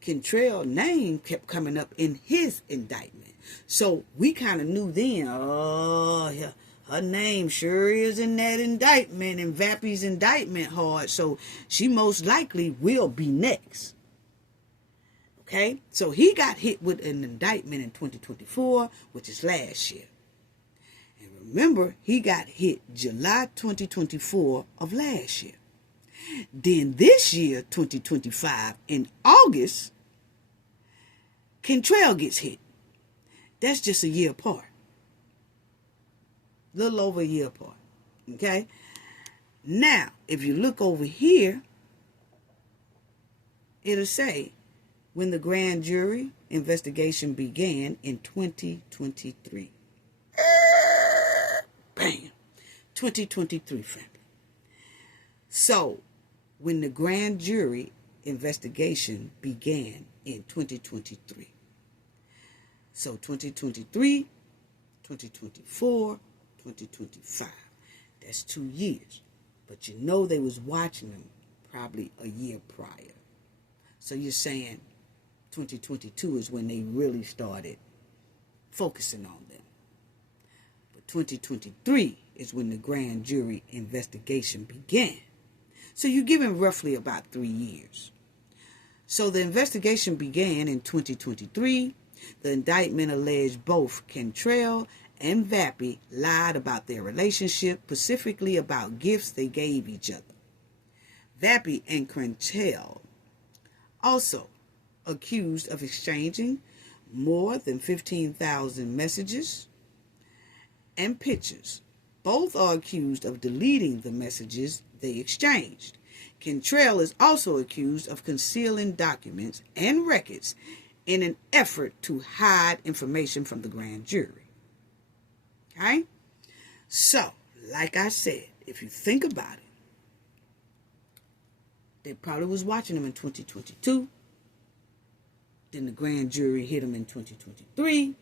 Cantrell's name kept coming up in his indictment. So we kind of knew then, oh, yeah, her name sure is in that indictment, and Vappy's indictment hard, so she most likely will be next. Okay? So he got hit with an indictment in 2024, which is last year. And remember, he got hit July 2024 of last year. Then this year, 2025, in August, Cantrell gets hit. That's just a year apart. A little over a year apart. Okay? Now, if you look over here, it'll say when the grand jury investigation began in 2023. Bam! 2023, family. So, when the grand jury investigation began in 2023. So 2023, 2024, 2025. That's 2 years. But you know they was watching them probably a year prior. So you're saying 2022 is when they really started focusing on them. But 2023 is when the grand jury investigation began. So you're giving roughly about 3 years. So the investigation began in 2023. The indictment alleged both Cantrell and Vappy lied about their relationship, specifically about gifts they gave each other. Vappy and Cantrell also accused of exchanging more than 15,000 messages and pictures. Both are accused of deleting the messages they exchanged. Cantrell is also accused of concealing documents and records in an effort to hide information from the grand jury. Okay? So, like I said, if you think about it, they probably was watching them in 2022. Then the grand jury hit them in 2023.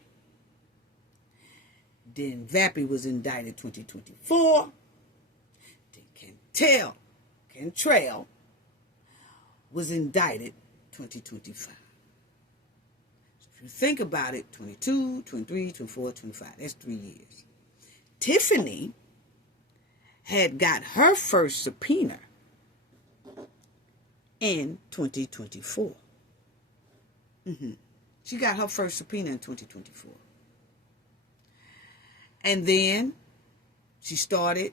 Then Vappy was indicted 2024. Then Cantrell was indicted 2025. So if you think about it, 22, 23, 24, 25, that's 3 years. Tiffany had got her first subpoena in 2024. She got her first subpoena in 2024. And then she started,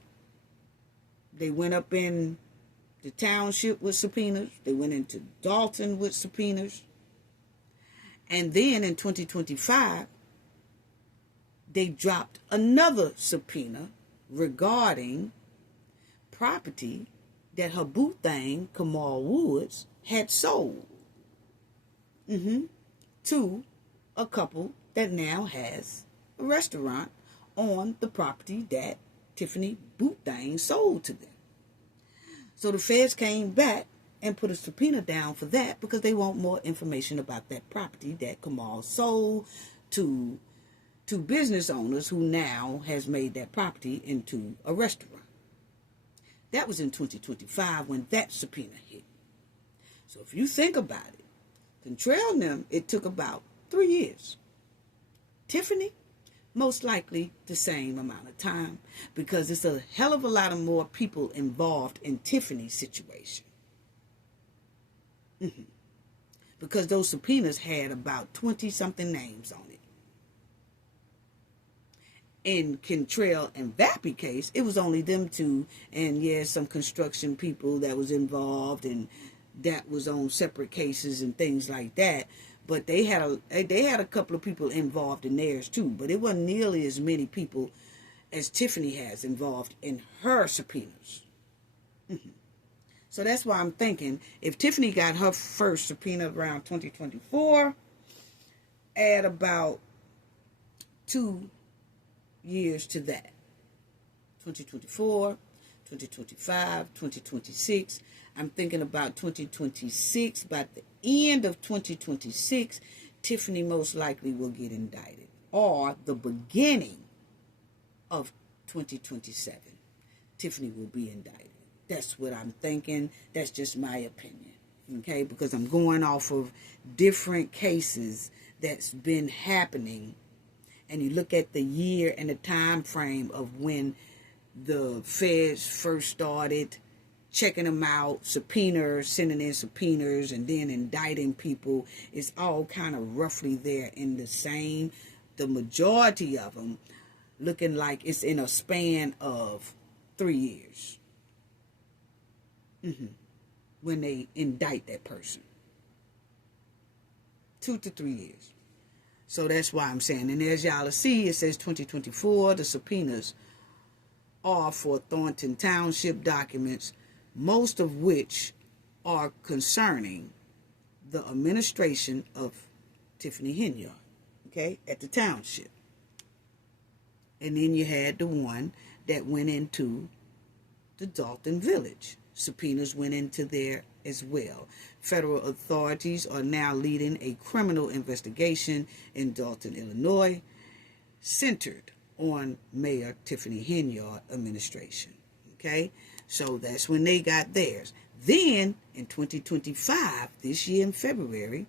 they went up in the township with subpoenas. They went into Dalton with subpoenas. And then in 2025, they dropped another subpoena regarding property that her boo thing, Kamal Woods, had sold to a couple that now has a restaurant on the property that Tiffany boot thing sold to them. So the feds came back and put a subpoena down for that because they want more information about that property that Kamal sold to business owners who now has made that property into a restaurant. That was in 2025 when that subpoena hit. So if you think about it, Cantrell and them, it took about 3 years. Tiffany, most likely the same amount of time because it's a hell of a lot of more people involved in Tiffany's situation. Because those subpoenas had about 20-something names on it. In Cantrell and Vappy case, it was only them two, and some construction people that was involved, and that was on separate cases and things like that. But they had a couple of people involved in theirs too, but it wasn't nearly as many people as Tiffany has involved in her subpoenas. So that's why I'm thinking if Tiffany got her first subpoena around 2024, add about 2 years to that. 2024, 2025, 2026. I'm thinking about 2026. By the end of 2026, Tiffany most likely will get indicted. Or the beginning of 2027, Tiffany will be indicted. That's what I'm thinking. That's just my opinion. Okay? Because I'm going off of different cases that's been happening. And you look at the year and the time frame of when the feds first started checking them out, subpoenas, sending in subpoenas, and then indicting people. It's all kind of roughly there in the same. The majority of them looking like it's in a span of 3 years. When they indict that person. 2 to 3 years. So that's why I'm saying. And as y'all see, it says 2024. The subpoenas are for Thornton Township documents, most of which are concerning the administration of Tiffany Henyard, okay, at the township. And then you had the one that went into the Dalton Village. Subpoenas went into there as well. Federal authorities are now leading a criminal investigation in Dalton, Illinois, centered on Mayor Tiffany Henyard administration. Okay, so that's when they got theirs. Then in 2025, this year in February,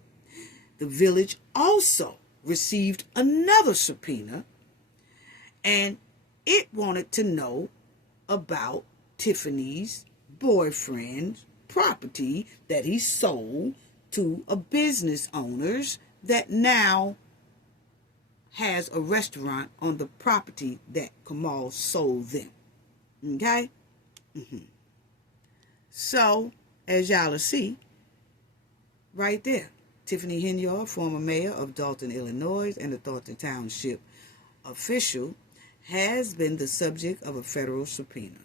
the village also received another subpoena, and it wanted to know about Tiffany's boyfriend's property that he sold to a business owners that now has a restaurant on the property that Kamal sold them. Okay? So, as y'all will see, right there, Tiffany Henyard, former mayor of Dalton, Illinois, and the Thornton Township official, has been the subject of a federal subpoena.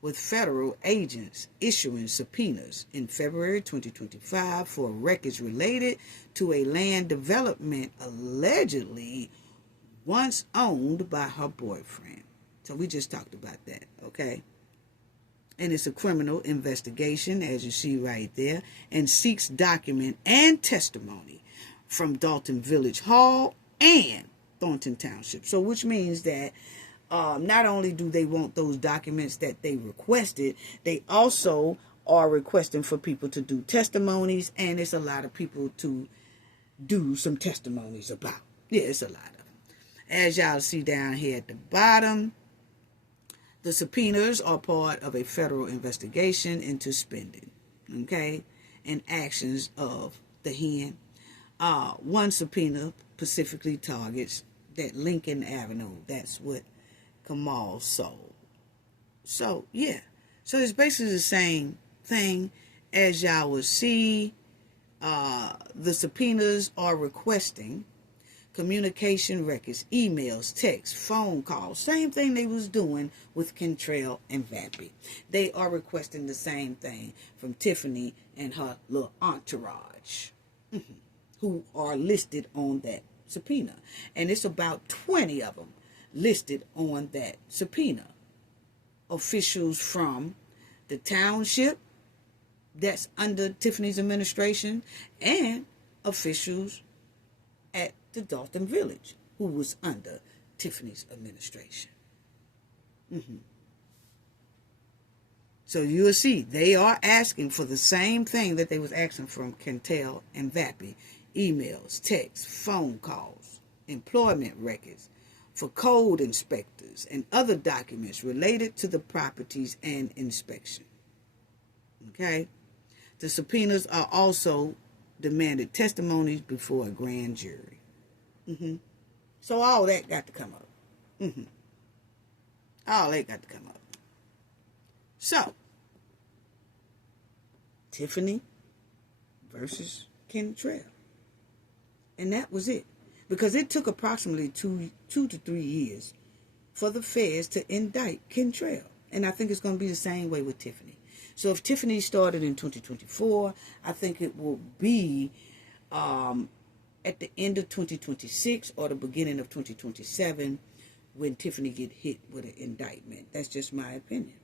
With federal agents issuing subpoenas in February 2025 for records related to a land development allegedly once owned by her boyfriend. So we just talked about that, okay? And it's a criminal investigation, as you see right there, and seeks document and testimony from Dalton Village Hall and Thornton Township. So which means that not only do they want those documents that they requested, they also are requesting for people to do testimonies, and it's a lot of people to do some testimonies about. Yeah, it's a lot of them. As y'all see down here at the bottom, the subpoenas are part of a federal investigation into spending, okay, and actions of the hen. One subpoena specifically targets that Lincoln Avenue. That's what Kamal sold. So, yeah. So it's basically the same thing. As y'all will see, the subpoenas are requesting communication records, emails, texts, phone calls. Same thing they was doing with Cantrell and Vappy. They are requesting the same thing from Tiffany and her little entourage, who are listed on that subpoena. And it's about 20 of them listed on that subpoena. Officials from the township that's under Tiffany's administration, and officials at the Dalton Village who was under Tiffany's administration. So you'll see they are asking for the same thing that they was asking from Cantrell and Vappy: emails, texts, phone calls, employment records for code inspectors and other documents related to the properties and inspection. Okay? The subpoenas are also demanded testimonies before a grand jury. So all that got to come up. All that got to come up. So, Tiffany versus Cantrell. And that was it. Because it took approximately two to 3 years for the feds to indict Cantrell. And I think it's going to be the same way with Tiffany. So if Tiffany started in 2024, I think it will be at the end of 2026 or the beginning of 2027 when Tiffany get hit with an indictment. That's just my opinion.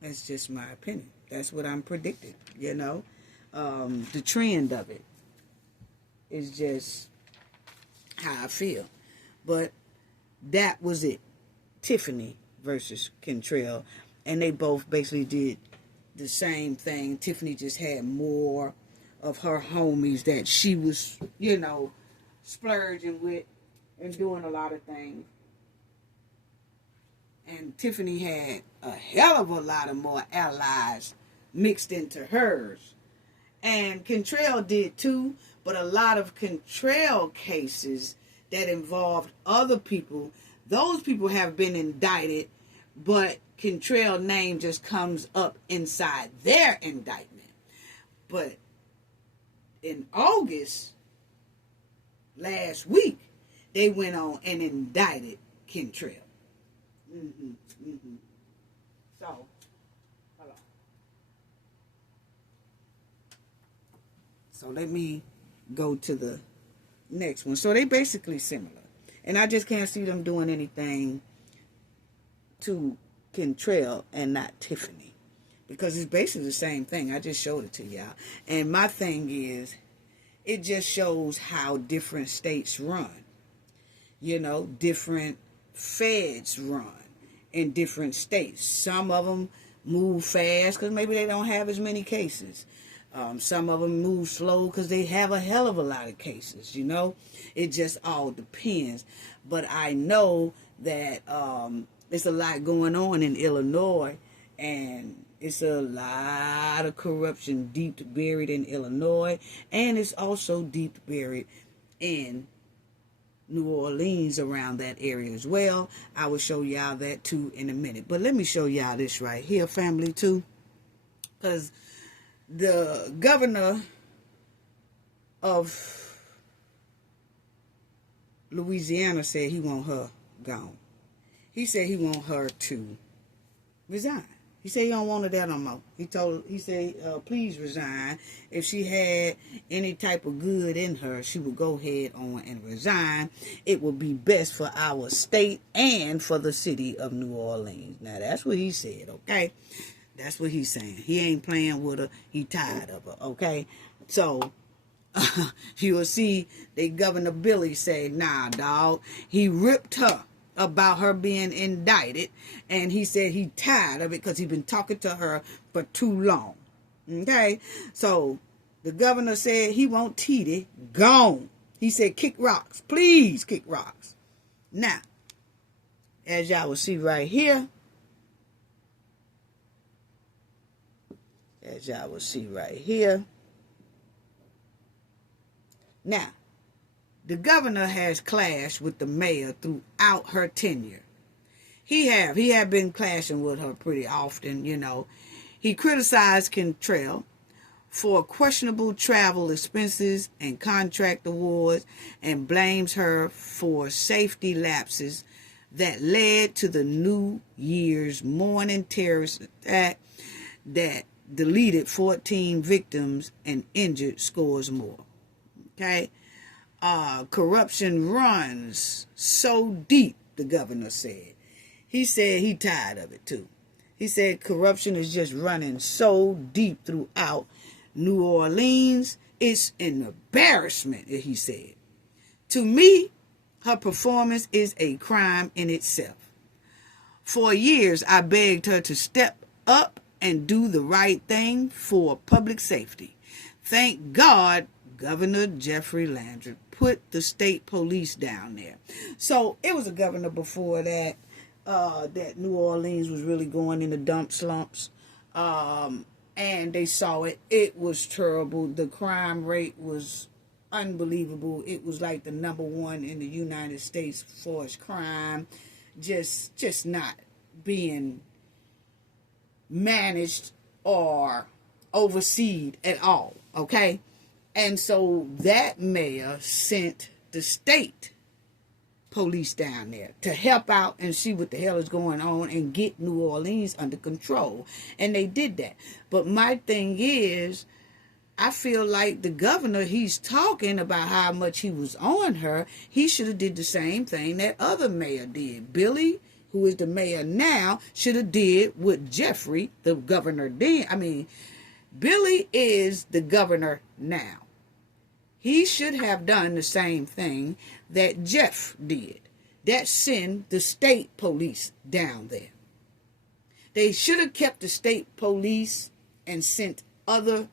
That's just my opinion. That's what I'm predicting, you know. The trend of it is just how I feel. But that was it. Tiffany versus Cantrell. And they both basically did the same thing. Tiffany just had more of her homies that she was, you know, splurging with and doing a lot of things. And Tiffany had a hell of a lot of more allies mixed into hers. And Cantrell did too, but a lot of Cantrell cases that involved other people, those people have been indicted, but Cantrell's name just comes up inside their indictment. But in August, last week, they went on and indicted Cantrell. So, hold on. So let me go to the next one. So they basically similar. And I just can't see them doing anything to Cantrell and not Tiffany. Because it's basically the same thing. I just showed it to y'all. And my thing is, it just shows how different states run. You know, different feds run in different states. Some of them move fast because maybe they don't have as many cases. Some of them move slow because they have a hell of a lot of cases, you know. It just all depends. But I know that there's a lot going on in Illinois, and it's a lot of corruption deep buried in Illinois, and it's also deep buried in New Orleans, around that area as well. I will show y'all that too in a minute. But let me show y'all this right here, family, too. Because the governor of Louisiana said he want her gone. He said he want her to resign. He said he don't want her there no more. He said, please resign. If she had any type of good in her, she would go ahead on and resign. It would be best for our state and for the city of New Orleans. Now, that's what he said, okay? That's what he's saying. He ain't playing with her. He tired of her, okay? So, you will see that Governor Billy say, nah, dog. He ripped her about her being indicted, and he said he tired of it because he been talking to her for too long. Okay, so the governor said he want Titi gone. He said kick rocks, please kick rocks. Now, as y'all will see right here, now, the governor has clashed with the mayor throughout her tenure. He have been clashing with her pretty often, you know. He criticized Cantrell for questionable travel expenses and contract awards and blames her for safety lapses that led to the New Year's morning terrorist attack that deleted 14 victims and injured scores more. Okay? Corruption runs so deep, the governor said. He said he tired of it too. He said corruption is just running so deep throughout New Orleans. It's an embarrassment, he said. To me, her performance is a crime in itself. For years, I begged her to step up and do the right thing for public safety. Thank God Governor Jeffrey Landry put the state police down there. So it was a governor before that, that New Orleans was really going into dump slumps. And they saw it. It was terrible. The crime rate was unbelievable. It was like the #1 in the United States for its crime. Just not being managed or overseen at all. Okay? And so that mayor sent the state police down there to help out and see what the hell is going on and get New Orleans under control. And they did that. But my thing is, I feel like the governor, he's talking about how much he was on her. He should have did the same thing that other mayor did. Billy, who is the mayor now, should have did what Jeffrey, the governor, did. I mean, Billy is the governor now. He should have done the same thing that Jeff did. That send the state police down there. They should have kept the state police and sent other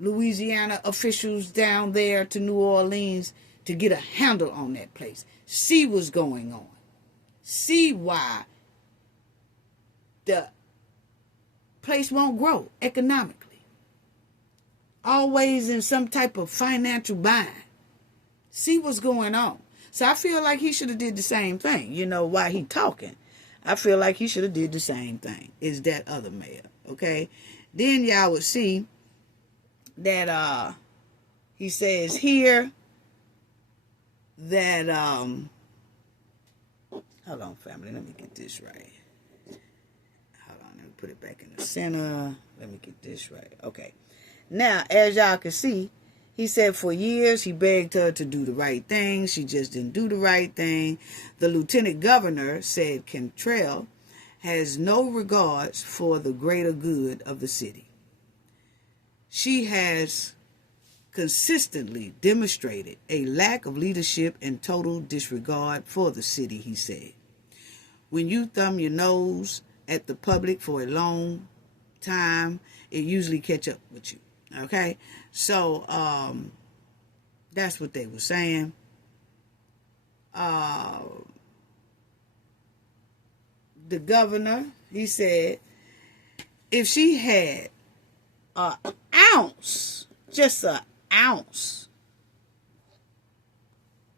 Louisiana officials down there to New Orleans to get a handle on that place. See what's going on. See why the place won't grow economically. Always in some type of financial bind. See what's going on. So I feel like he should have did the same thing. You know, while he talking, I feel like he should have did the same thing as that other mayor. Okay? Then y'all would see that he says here that hold on, family, let me get this right. Hold on, let me put it back in the center. Let me get this right. Okay. Now, as y'all can see, he said for years he begged her to do the right thing. She just didn't do the right thing. The lieutenant governor said Cantrell has no regards for the greater good of the city. She has consistently demonstrated a lack of leadership and total disregard for the city, he said. When you thumb your nose at the public for a long time, it usually catch up with you. Okay? So, that's what they were saying. The governor, he said, if she had an ounce, just an ounce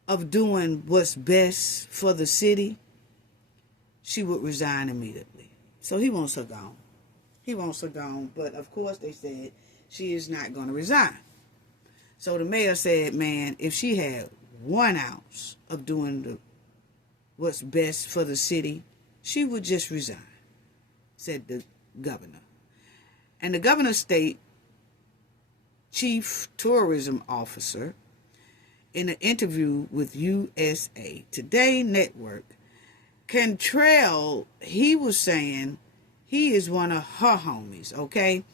of doing what's best for the city, she would resign immediately. So he wants her gone. He wants her gone. But of course they said she is not going to resign. So the mayor said, man, if she had 1 ounce of doing what's best for the city, she would just resign, said the governor. And the governor's state chief tourism officer, in an interview with USA Today Network, Cantrell, he was saying he is one of her homies, okay?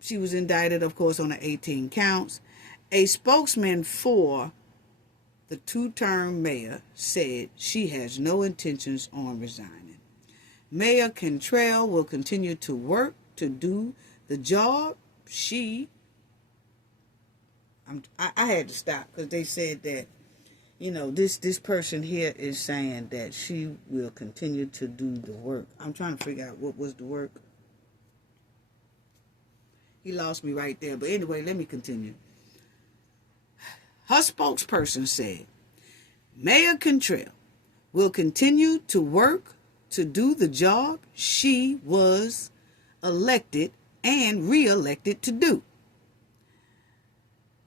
She was indicted, of course, on the 18 counts. A spokesman for the two-term mayor said she has no intentions on resigning. Mayor Cantrell will continue to work to do the job I had to stop because they said that, you know, this person here is saying that she will continue to do the work. I'm trying to figure out what was the work. He lost me right there. But anyway, let me continue. Her spokesperson said, Mayor Cantrell will continue to work to do the job she was elected and re-elected to do.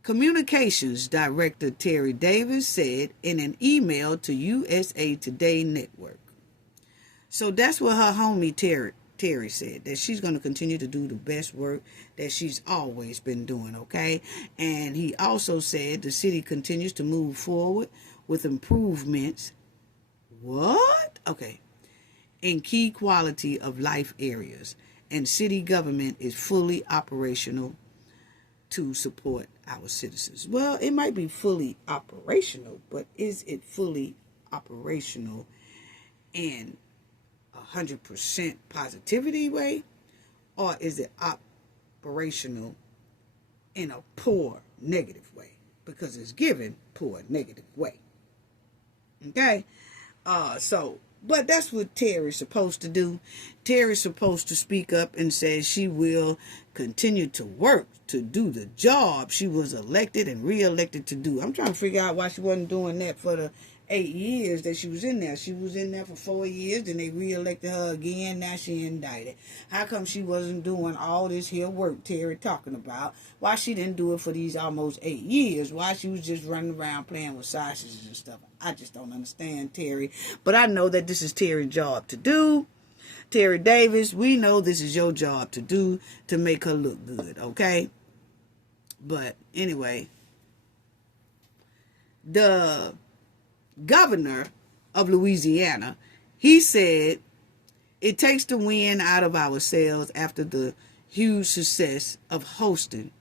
Communications Director Terry Davis said in an email to USA Today Network. So that's what her homie Terry said, that she's going to continue to do the best work that she's always been doing, okay? And he also said the city continues to move forward with improvements. What? Okay. In key quality of life areas, and city government is fully operational to support our citizens. Well, it might be fully operational, but is it fully operational in 100% positivity way, or is it operational in a poor negative way? Because it's given poor negative way. Okay? But that's what Terry's supposed to do. Terry's supposed to speak up and say she will continue to work to do the job she was elected and re-elected to do. I'm trying to figure out why she wasn't doing that for the 8 years that she was in there. She was in there for 4 years, then they re-elected her again. Now she indicted. How come she wasn't doing all this here work Terry talking about? Why she didn't do it for these almost 8 years? Why she was just running around playing with sausages and stuff? I just don't understand Terry. But I know that this is Terry's job to do. Terry Davis, we know this is your job to do to make her look good, okay? But anyway, the governor of Louisiana, he said it takes the wind out of our sails after the huge success of hosting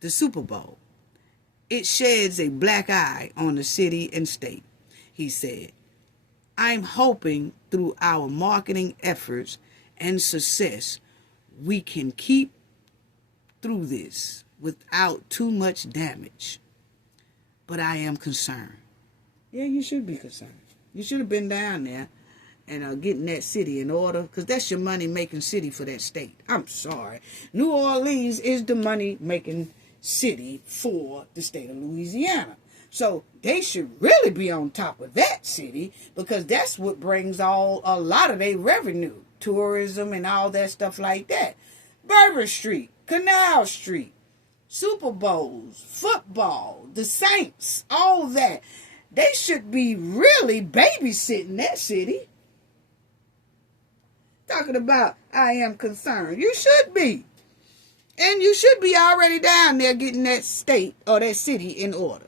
the Super Bowl. It sheds a black eye on the city and state, he said. I'm hoping through our marketing efforts and success, we can keep through this without too much damage. But I am concerned. Yeah, you should be concerned. You should have been down there and getting that city in order, because that's your money-making city for that state. I'm sorry. New Orleans is the money-making city for the state of Louisiana. So they should really be on top of that city, because that's what brings a lot of their revenue, tourism and all that stuff like that. Bourbon Street, Canal Street, Super Bowls, football, the Saints, all that. They should be really babysitting that city. Talking about, I am concerned. You should be. And you should be already down there getting that state or that city in order.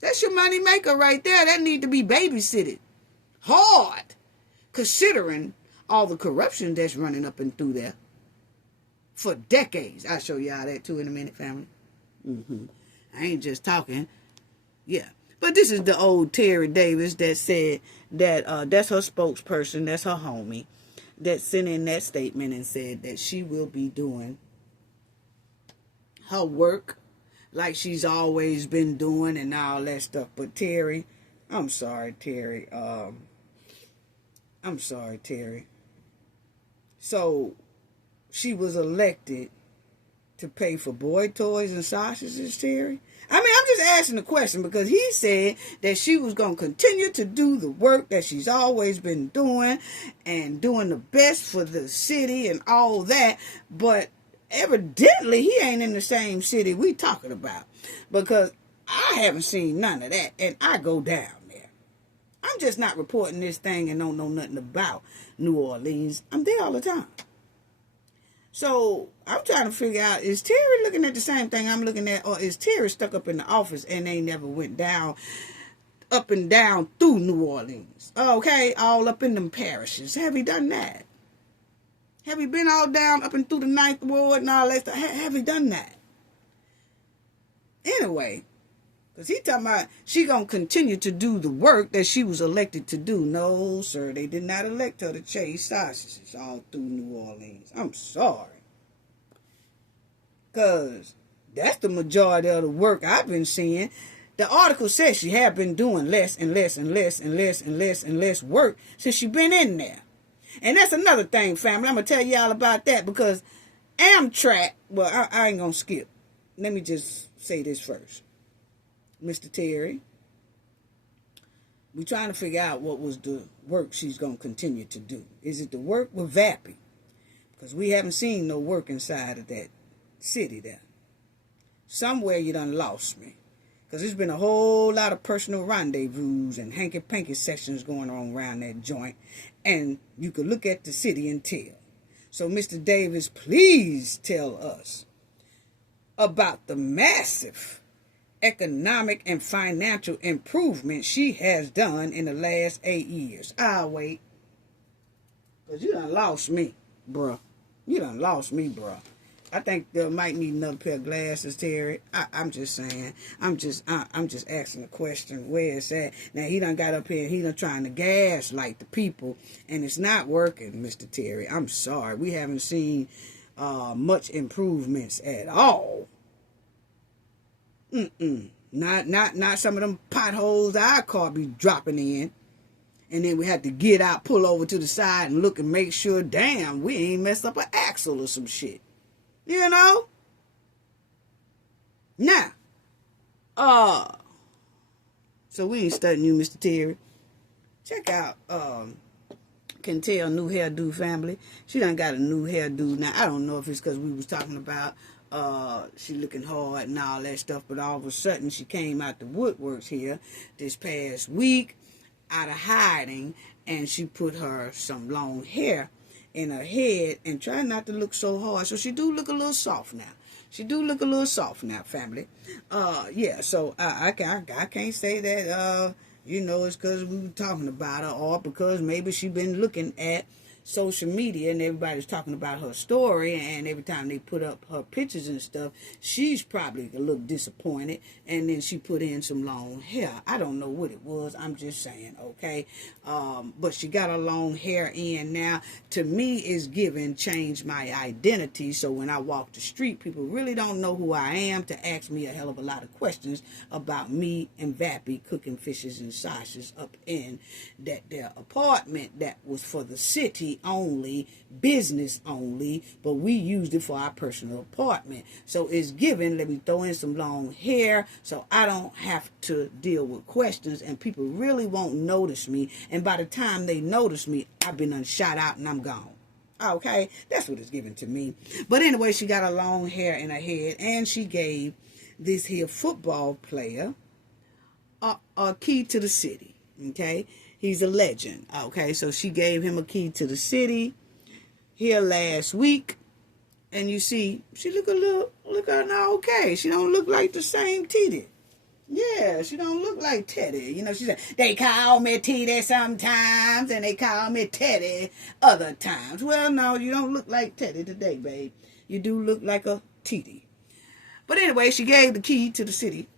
That's your money maker right there. That need to be babysitted hard, considering all the corruption that's running up and through there for decades. I'll show y'all that too in a minute, family. I ain't just talking. Yeah. But this is the old Terry Davis that said that that's her spokesperson, that's her homie, that sent in that statement and said that she will be doing her work like she's always been doing and all that stuff. But Terry, I'm sorry, Terry. I'm sorry, Terry. So she was elected to pay for boy toys and sausages, Terry? I mean, I'm just asking the question because he said that she was going to continue to do the work that she's always been doing and doing the best for the city and all that. But evidently, he ain't in the same city we talking about, because I haven't seen none of that, and I go down there. I'm just not reporting this thing and don't know nothing about New Orleans. I'm there all the time. So I'm trying to figure out, is Terry looking at the same thing I'm looking at, or is Terry stuck up in the office and they never went down, up and down through New Orleans? Okay, all up in them parishes. Have he done that? Have he been all down up and through the Ninth Ward and all that stuff? Have he done that? Anyway, because he talking about she going to continue to do the work that she was elected to do. No, sir, they did not elect her to chase sausages all through New Orleans. I'm sorry. Because that's the majority of the work I've been seeing. The article says she have been doing less and less and less and less and less and less work since she been in there. And that's another thing, family. I'm going to tell y'all about that, because Amtrak, well, I ain't going to skip. Let me just say this first. Mr. Terry, we're trying to figure out what was the work she's going to continue to do. Is it the work with Vappy? Because we haven't seen no work inside of that city there. Somewhere you done lost me. Because there's been a whole lot of personal rendezvous and hanky-panky sessions going on around that joint. And you could look at the city and tell. So, Mr. Davis, please tell us about the massive economic and financial improvement she has done in the last 8 years. I'll wait. Because you done lost me, bruh. You done lost me, bruh. I think they might need another pair of glasses, Terry. I'm just saying. I'm just asking a question. Where is that? Now, he done got up here and he done trying to gaslight the people. And it's not working, Mr. Terry. I'm sorry. We haven't seen much improvements at all. Not some of them potholes our car be dropping in. And then we had to get out, pull over to the side and look and make sure, damn, we ain't messed up an axle or some shit. You know? Now, so we ain't studying you, Mr. Terry. Check out, Cantrell new hairdo family. She done got a new hairdo. Now, I don't know if it's because we was talking about she looking hard and all that stuff, but all of a sudden she came out the woodworks here this past week. out of hiding, and she put her some long hair in her head and try not to look so hard. So she do look a little soft now. She do look a little soft now, family. Yeah, so I can't say that, it's because we were talking about her, or because maybe she been looking at social media and everybody's talking about her story, and every time they put up her pictures and stuff, she's probably a little disappointed, and then she put in some long hair. I don't know what it was, I'm just saying, okay? But she got her long hair in now. To me, is giving change my identity, so when I walk the street, people really don't know who I am to ask me a hell of a lot of questions about me and Vappy cooking fishes and sausages up in their apartment that was for the city only, business only, but we used it for our personal apartment. So it's given, let me throw in some long hair so I don't have to deal with questions, and people really won't notice me, and by the time they notice me, I've been unshot out and I'm gone. Okay, that's what it's given to me. But anyway, she got a long hair in her head, and she gave this here football player a key to the city. Okay, he's a legend. Okay, so she gave him a key to the city here last week, and you see, she look okay. She don't look like the same Teddy. Yeah, she don't look like Teddy. She said, they call me Teddy sometimes, and they call me Teddy other times. Well, no, you don't look like Teddy today, babe. You do look like a Teddy. But anyway, she gave the key to the city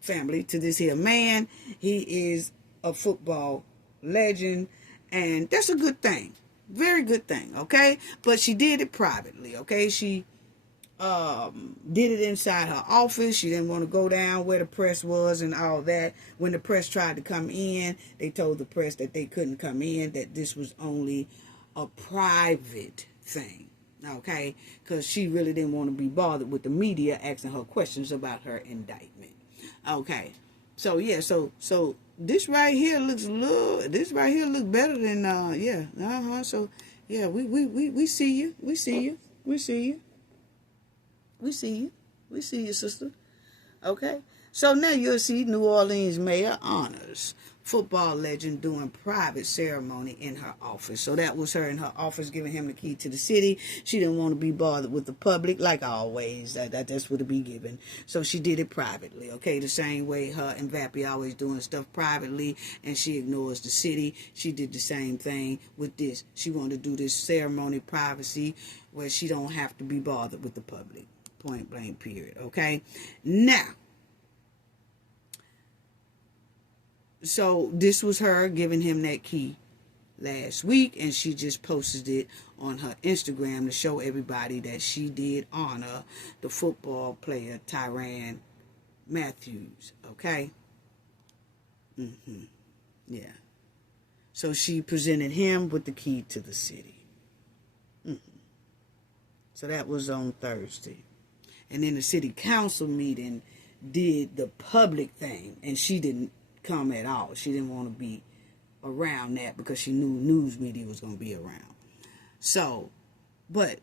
family to this here man. He is a football legend, and that's a good thing. Very good thing, okay? But she did it privately, okay? She did it inside her office. She didn't want to go down where the press was and all that. When the press tried to come in, they told the press that they couldn't come in, that this was only a private thing, okay? Because she really didn't want to be bothered with the media asking her questions about her indictment, okay? So yeah, so this right here looks better than So yeah, we see you. We see you. We see you. We see you. We see you, sister. Okay? So now you'll see New Orleans mayor honors football legend doing private ceremony in her office. So that was her in her office giving him the key to the city. She didn't want to be bothered with the public, like always. That's what it be given. So she did it privately, okay? The same way her and Vappy always doing stuff privately, and she ignores the city. She did the same thing with this. She wanted to do this ceremony privacy where she don't have to be bothered with the public. Point blank, period, okay? Now, so this was her giving him that key last week, and she just posted it on her Instagram to show everybody that she did honor the football player Tyrann Matthews, okay? Yeah. So she presented him with the key to the city. So that was on Thursday. And then the city council meeting did the public thing, and she didn't come at all. She didn't want to be around that because she knew news media was going to be around. So, but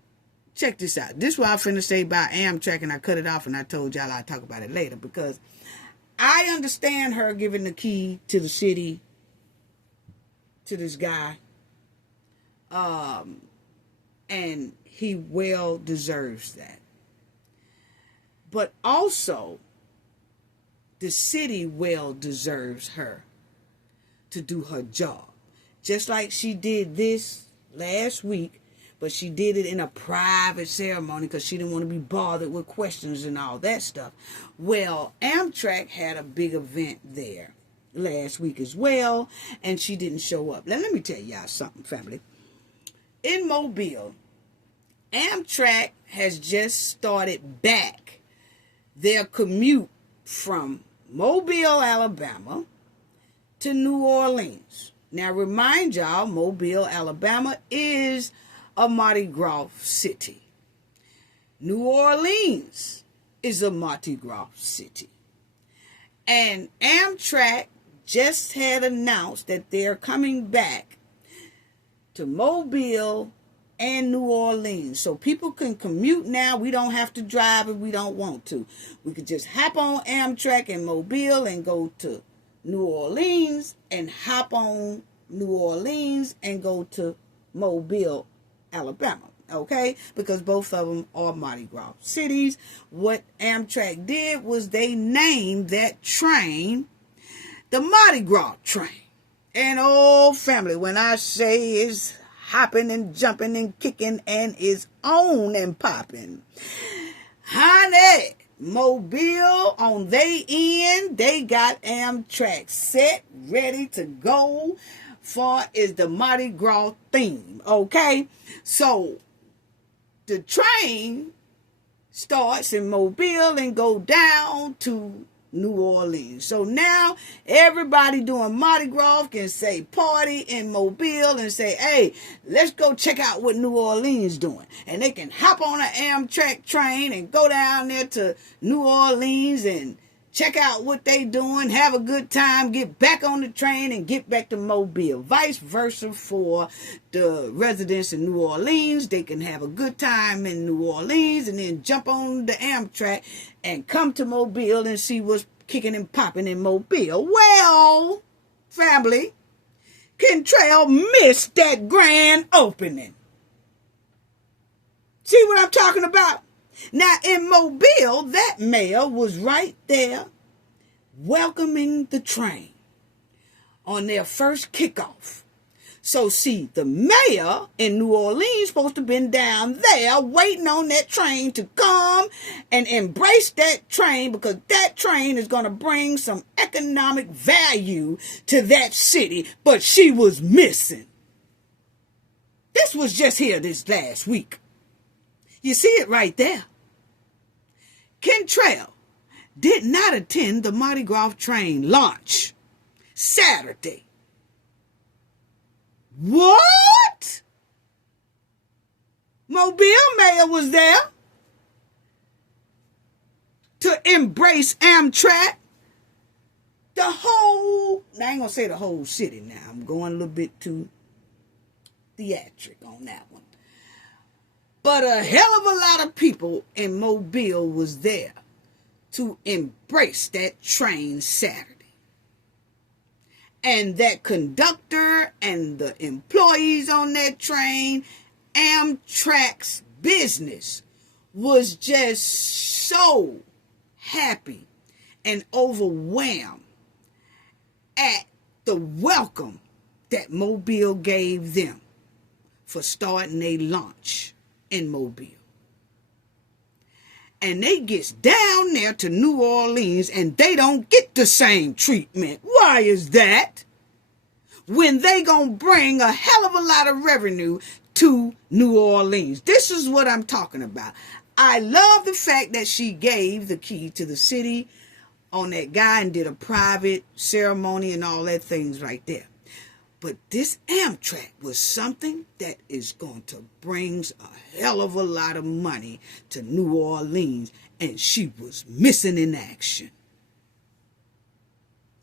check this out. This is what I'm finna say about Amtrak, and I cut it off and I told y'all I'd talk about it later, because I understand her giving the key to the city to this guy, and he well deserves that. But also, the city well deserves her to do her job. Just like she did this last week, but she did it in a private ceremony because she didn't want to be bothered with questions and all that stuff. Well, Amtrak had a big event there last week as well, and she didn't show up. Now, let me tell y'all something, family. In Mobile, Amtrak has just started back their commute from Mobile, Alabama to New Orleans. Now, remind y'all, Mobile, Alabama is a Mardi Gras city. New Orleans is a Mardi Gras city. And Amtrak just had announced that they're coming back to Mobile and New Orleans. So people can commute now. We don't have to drive if we don't want to. We could just hop on Amtrak in Mobile and go to New Orleans and hop on New Orleans and go to Mobile, Alabama. Okay, because both of them are Mardi Gras cities. What Amtrak did was they named that train the Mardi Gras train. And oh, family, when I say it's hopping and jumping and kicking and is on and popping, honey, Mobile on they end, they got Amtrak set, ready to go for is the Mardi Gras theme. Okay, so the train starts in Mobile and go down to New Orleans. So now everybody doing Mardi Gras can say party in Mobile and say, hey, let's go check out what New Orleans doing. And they can hop on an Amtrak train and go down there to New Orleans and check out what they doing, have a good time, get back on the train and get back to Mobile. Vice versa for the residents in New Orleans. They can have a good time in New Orleans and then jump on the Amtrak and come to Mobile and see what's kicking and popping in Mobile. Well, family, Cantrell missed that grand opening. See what I'm talking about? Now, in Mobile, that mayor was right there welcoming the train on their first kickoff. So, see, the mayor in New Orleans supposed to have been down there waiting on that train to come and embrace that train because that train is going to bring some economic value to that city, but she was missing. This was just here this last week. You see it right there. Cantrell did not attend the Mardi Gras train launch Saturday. What? Mobile mayor was there to embrace Amtrak. I ain't gonna say the whole city now. I'm going a little bit too theatric on that one. But a hell of a lot of people in Mobile was there to embrace that train Saturday. And that conductor and the employees on that train, Amtrak's business was just so happy and overwhelmed at the welcome that Mobile gave them for starting a launch in Mobile. And they gets down there to New Orleans and they don't get the same treatment. Why is that? When they gonna bring a hell of a lot of revenue to New Orleans. This is what I'm talking about. I love the fact that she gave the key to the city on that guy and did a private ceremony and all that things right there. But this Amtrak was something that is going to bring a hell of a lot of money to New Orleans, and she was missing in action.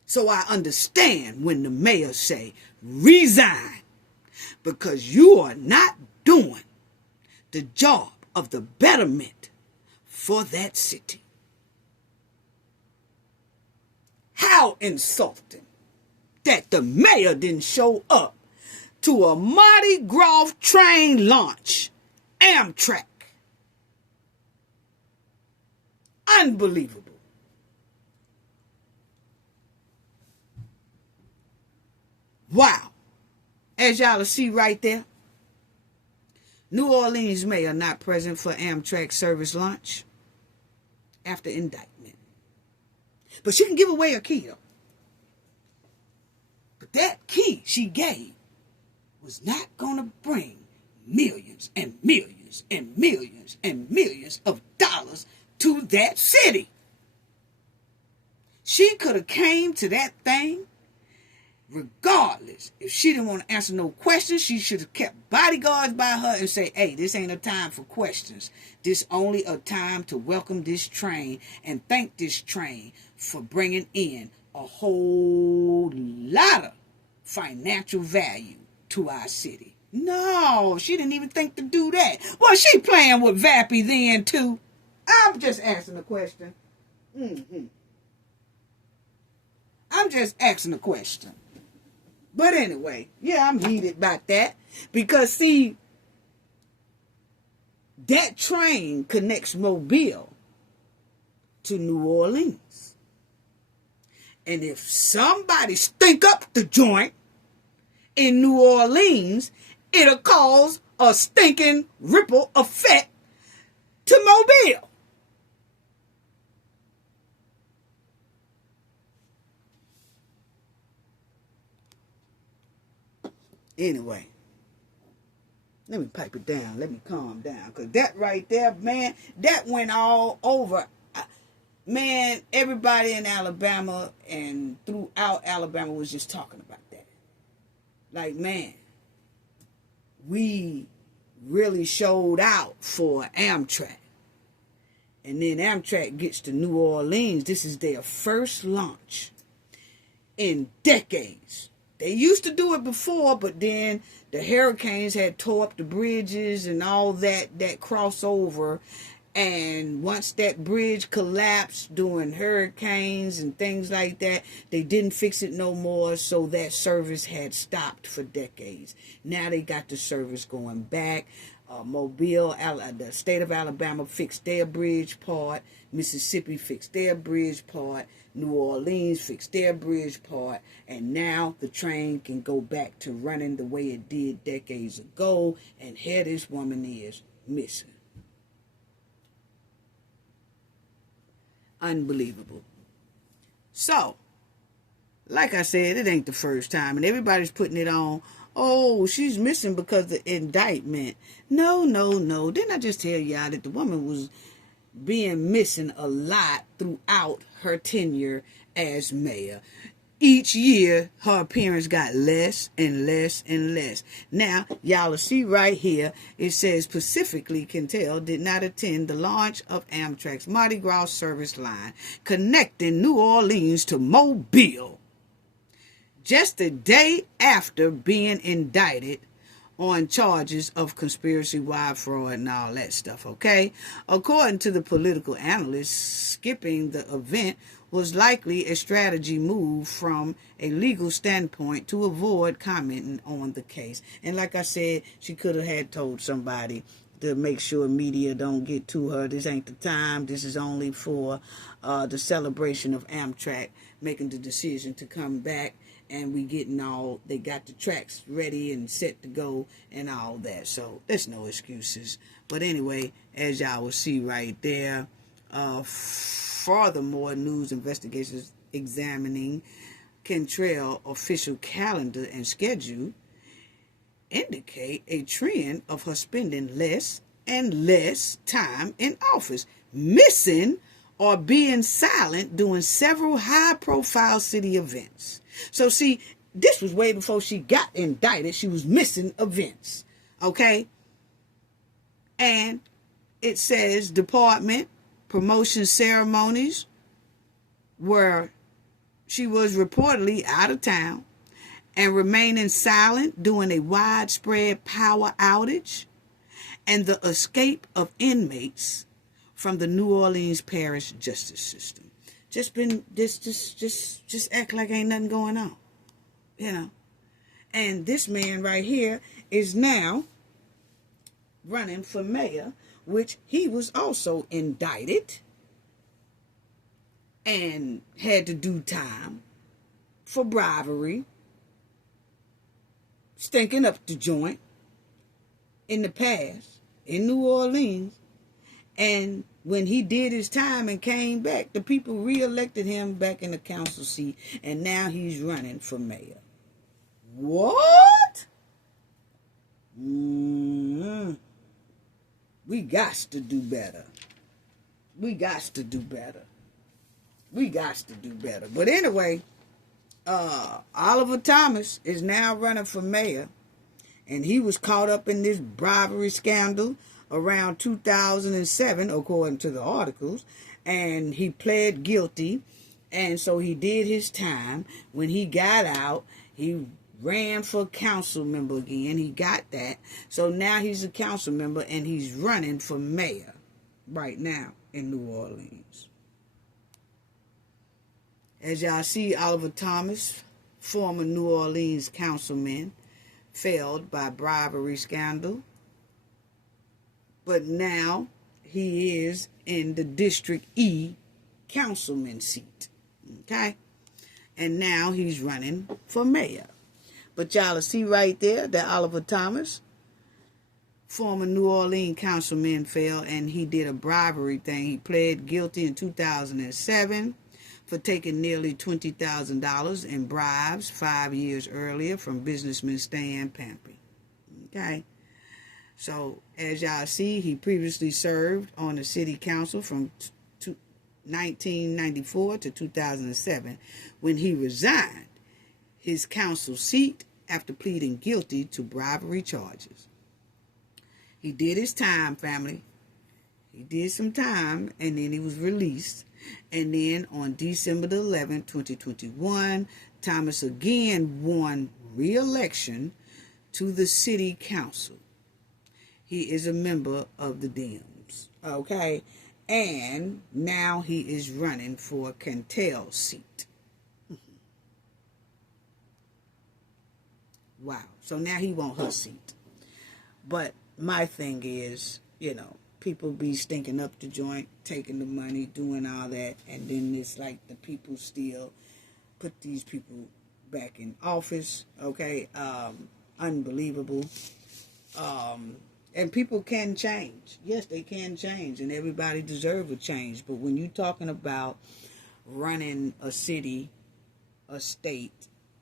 So I understand when the mayor say, resign, because you are not doing the job of the betterment for that city. How insulting that the mayor didn't show up to a Mardi Gras train launch. Amtrak. Unbelievable. Wow. As y'all will see right there, New Orleans mayor not present for Amtrak service launch after indictment. But she can give away a key though. But that key she gave was not going to bring millions and millions and millions and millions of dollars to that city. She could have came to that thing regardless. If she didn't want to answer no questions, she should have kept bodyguards by her and say, hey, this ain't a time for questions. This only a time to welcome this train and thank this train for bringing in a whole lot of financial value to our city. No, she didn't even think to do that. Was she playing with Vappy then too? I'm just asking a question. I'm just asking a question. But anyway, yeah, I'm heated about that. Because, see, that train connects Mobile to New Orleans. And if somebody stink up the joint in New Orleans, it'll cause a stinking ripple effect to Mobile. Anyway, let me pipe it down. Let me calm down. Because that right there, man, that went all over. Man, everybody in Alabama and throughout Alabama was just talking about that. Like, man, we really showed out for Amtrak. And then Amtrak gets to New Orleans. This is their first launch in decades. They used to do it before, but then the hurricanes had tore up the bridges and all that crossover. And once that bridge collapsed during hurricanes and things like that, they didn't fix it no more, so that service had stopped for decades. Now they got the service going back. Mobile, the state of Alabama fixed their bridge part. Mississippi fixed their bridge part. New Orleans fixed their bridge part. And now the train can go back to running the way it did decades ago. And here this woman is missing. Unbelievable. So, like I said, it ain't the first time. And everybody's putting it on. Oh, she's missing because of the indictment. No. Didn't I just tell y'all that the woman was being missing a lot throughout her tenure as mayor? Each year, her appearance got less and less and less. Now, y'all will see right here, it says specifically Cantrell did not attend the launch of Amtrak's Mardi Gras service line connecting New Orleans to Mobile, just a day after being indicted on charges of conspiracy, wire fraud, and all that stuff, okay? According to the political analysts, skipping the event was likely a strategy move from a legal standpoint to avoid commenting on the case. And like I said, she could have had told somebody to make sure media don't get to her. This ain't the time. This is only for the celebration of Amtrak making the decision to come back. And we getting they got the tracks ready and set to go and all that. So there's no excuses. But anyway, as y'all will see right there, furthermore, news investigations examining Cantrell official calendar and schedule indicate a trend of her spending less and less time in office, missing or being silent during several high-profile city events. So, see, this was way before she got indicted. She was missing events, okay? And it says department promotion ceremonies where she was reportedly out of town and remaining silent during a widespread power outage and the escape of inmates from the New Orleans parish justice system. Just act like ain't nothing going on, you know. And this man right here is now running for mayor, which he was also indicted and had to do time for bribery, stinking up the joint in the past in New Orleans. And when he did his time and came back, the people re-elected him back in the council seat, and now he's running for mayor. What? We got to do better. We got to do better. But anyway, Oliver Thomas is now running for mayor, and he was caught up in this bribery scandal around 2007, according to the articles, and he pled guilty, and so he did his time. When he got out, he ran for council member again. He got that. So now he's a council member, and he's running for mayor right now in New Orleans. As y'all see, Oliver Thomas, former New Orleans councilman, failed by bribery scandal. But now he is in the District E councilman seat. Okay? And now he's running for mayor. But y'all see right there that Oliver Thomas, former New Orleans councilman, failed, and he did a bribery thing. He pled guilty in 2007 for taking nearly $20,000 in bribes 5 years earlier from businessman Stan Pampy. Okay? So, as y'all see, he previously served on the city council from 1994 to 2007 when he resigned his council seat after pleading guilty to bribery charges. He did his time, family. He did some time, and then he was released. And then on December the 11th, 2021, Thomas again won re-election to the city council. He is a member of the Dems, okay? And now he is running for Cantrell's seat. Wow. So now he wants her seat. But my thing is, people be stinking up the joint, taking the money, doing all that, and then it's like the people still put these people back in office, okay? Unbelievable. And people can change. Yes, they can change, and everybody deserves a change. But when you're talking about running a city, a state,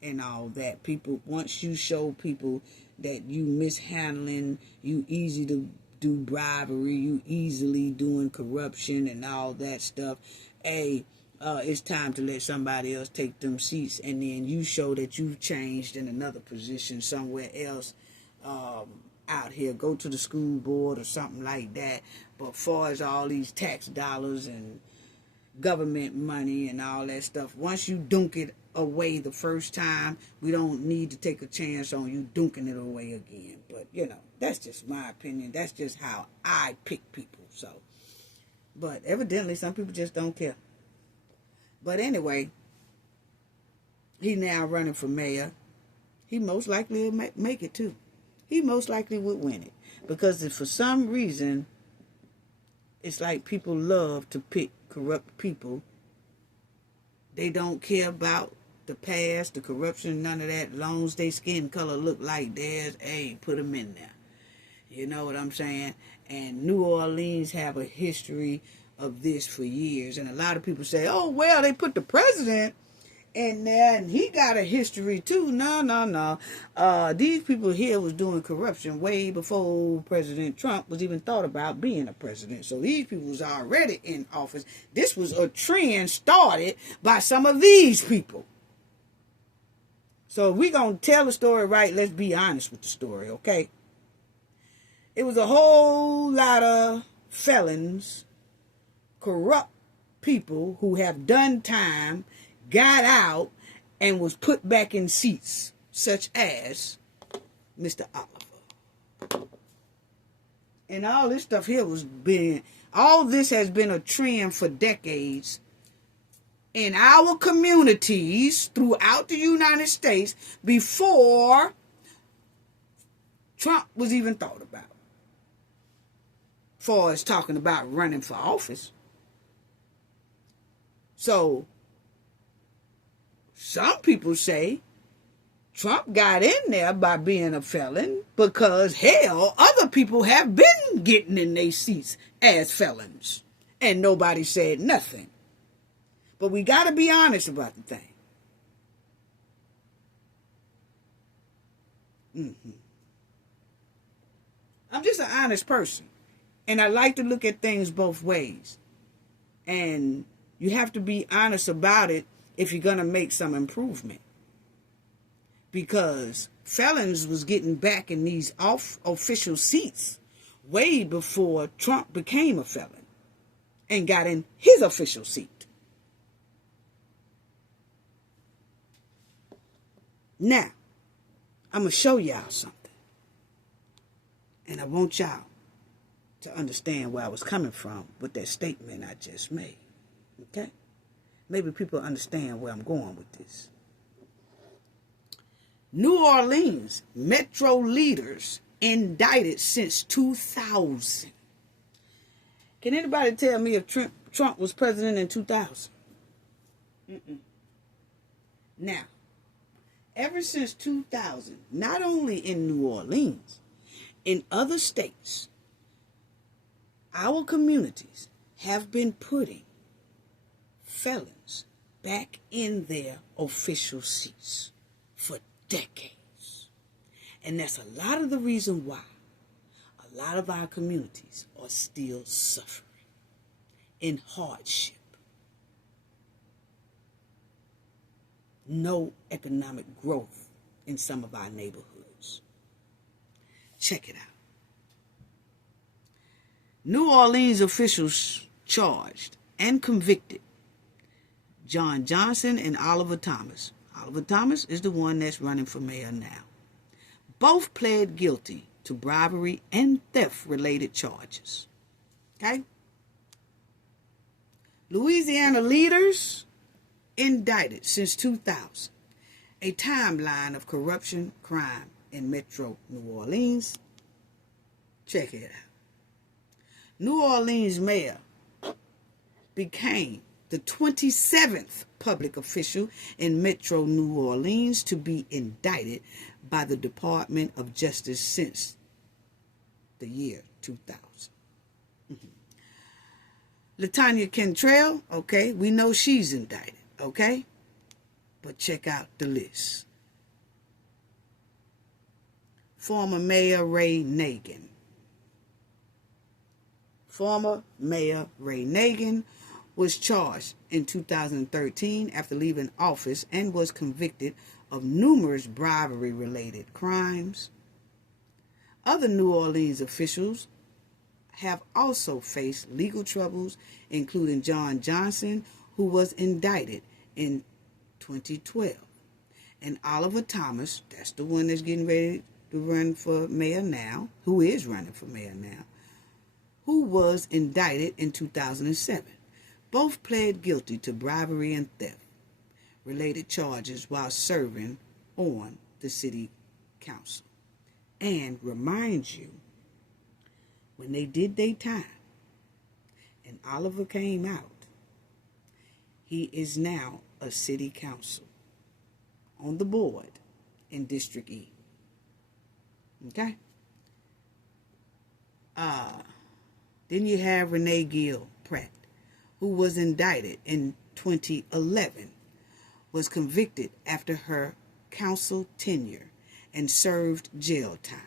and all that, people, once you show people that you mishandling, you easy to do bribery, you easily doing corruption and all that stuff, it's time to let somebody else take them seats, and then you show that you've changed in another position somewhere else, out here, go to the school board or something like that. But far as all these tax dollars and government money and all that stuff, once you dunk it away the first time, we don't need to take a chance on you dunking it away again. But that's just my opinion. That's just how I pick people. So, but evidently some people just don't care. But anyway, he now running for mayor. He most likely will make it too. He most likely would win it. Because if for some reason, it's like people love to pick corrupt people. They don't care about the past, the corruption, none of that. As long as their skin color look like theirs, put them in there. You know what I'm saying? And New Orleans have a history of this for years. And a lot of people say, oh, well, they put the president in there and he got a history too. No. These people here was doing corruption way before President Trump was even thought about being a president. So these people was already in office. This was a trend started by some of these people. So if we're going to tell the story right, let's be honest with the story, okay? It was a whole lot of felons, corrupt people who have done time, got out, and was put back in seats, such as Mr. Oliver. And all this stuff here all this has been a trend for decades in our communities throughout the United States before Trump was even thought about. Far as talking about running for office. So, some people say Trump got in there by being a felon because, hell, other people have been getting in their seats as felons. And nobody said nothing. But we got to be honest about the thing. I'm just an honest person. And I like to look at things both ways. And you have to be honest about it if you're going to make some improvement. Because felons was getting back in these official seats way before Trump became a felon and got in his official seat. Now, I'm going to show y'all something. And I want y'all to understand where I was coming from with that statement I just made. Okay? maybe people understand where I'm going with this. New Orleans Metro leaders indicted since 2000. Can anybody tell me if Trump was president in 2000? Now, ever since 2000, not only in New Orleans, in other states, our communities have been putting felons back in their official seats for decades. And that's a lot of the reason why a lot of our communities are still suffering in hardship. No economic growth in some of our neighborhoods. Check it out. New Orleans officials charged and convicted John Johnson and Oliver Thomas. Oliver Thomas is the one that's running for mayor now. Both pled guilty to bribery and theft-related charges. Okay? Louisiana leaders indicted since 2000. A timeline of corruption, crime in Metro New Orleans. Check it out. New Orleans mayor became the 27th public official in Metro New Orleans to be indicted by the Department of Justice since the year 2000. Latoya Cantrell, okay, we know she's indicted, okay? But check out the list. Former Mayor Ray Nagin. Former Mayor Ray Nagin was charged in 2013 after leaving office and was convicted of numerous bribery-related crimes. Other New Orleans officials have also faced legal troubles, including John Johnson, who was indicted in 2012, and Oliver Thomas, that's the one that's getting ready to run for mayor now, who is running for mayor now, who was indicted in 2007. Both pled guilty to bribery and theft-related charges while serving on the city council. And remind you, when they did their time and Oliver came out, he is now a city council on the board in District E. Okay? Then you have Renee Gill Pratt, who was indicted in 2011, was convicted after her council tenure and served jail time.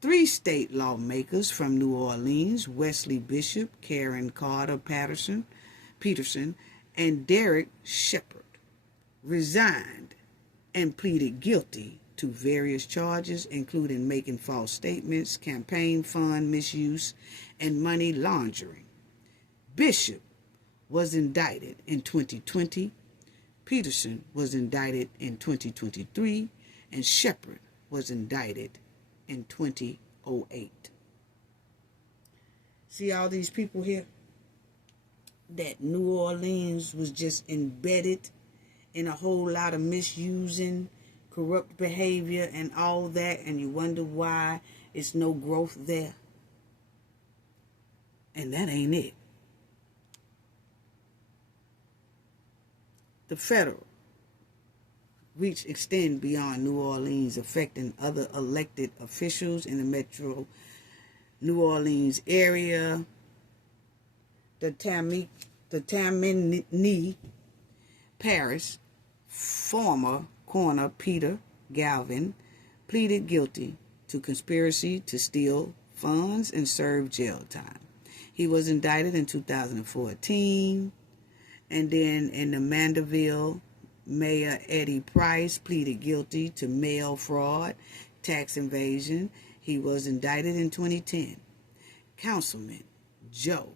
3 state lawmakers from New Orleans, Wesley Bishop, Karen Carter Peterson, and Derek Shepard, resigned and pleaded guilty to various charges, including making false statements, campaign fund misuse, and money laundering. Bishop was indicted in 2020, Peterson was indicted in 2023, and Shepard was indicted in 2008. See all these people here? That New Orleans was just embedded in a whole lot of misusing, corrupt behavior and all that, and you wonder why it's no growth there. And that ain't it. The federal reach extend beyond New Orleans, affecting other elected officials in the Metro New Orleans area. The Tammany Parish former coroner Peter Galvin pleaded guilty to conspiracy to steal funds and serve jail time. He was indicted in 2014, and then in the Mandeville, Mayor Eddie Price pleaded guilty to mail fraud, tax evasion. He was indicted in 2010. Councilman Joe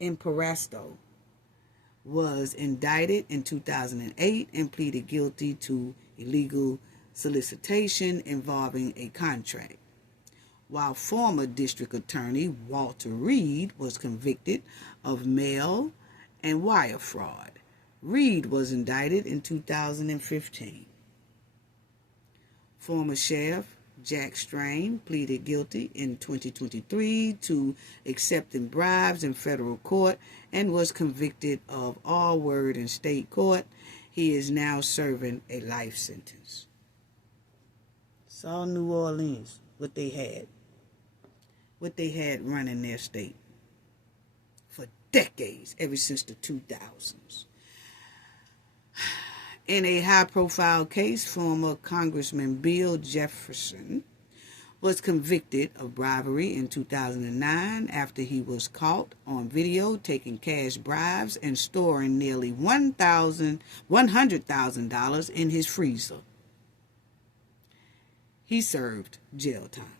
Imparasto was indicted in 2008 and pleaded guilty to illegal solicitation involving a contract, while former District Attorney Walter Reed was convicted of mail and wire fraud. Reed was indicted in 2015. Former Sheriff Jack Strain pleaded guilty in 2023 to accepting bribes in federal court and was convicted of all word in state court. He is now serving a life sentence. It's all New Orleans, what they had running their state for decades, ever since the 2000s. In a high-profile case, former Congressman Bill Jefferson was convicted of bribery in 2009 after he was caught on video taking cash bribes and storing nearly $100,000 in his freezer. He served jail time.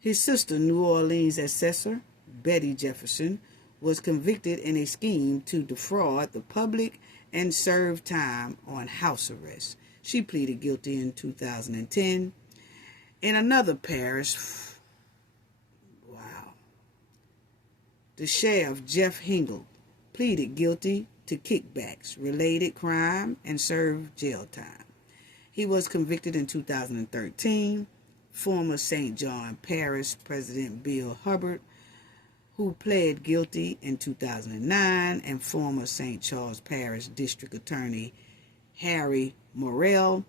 His sister, New Orleans assessor Betty Jefferson, was convicted in a scheme to defraud the public and served time on house arrest. She pleaded guilty in 2010. In another parish, the sheriff, Jeff Hingle, pleaded guilty to kickbacks-related crime and served jail time. He was convicted in 2013. Former St. John Parish President Bill Hubbard, who pled guilty in 2009, and former St. Charles Parish District Attorney Harry Morrell,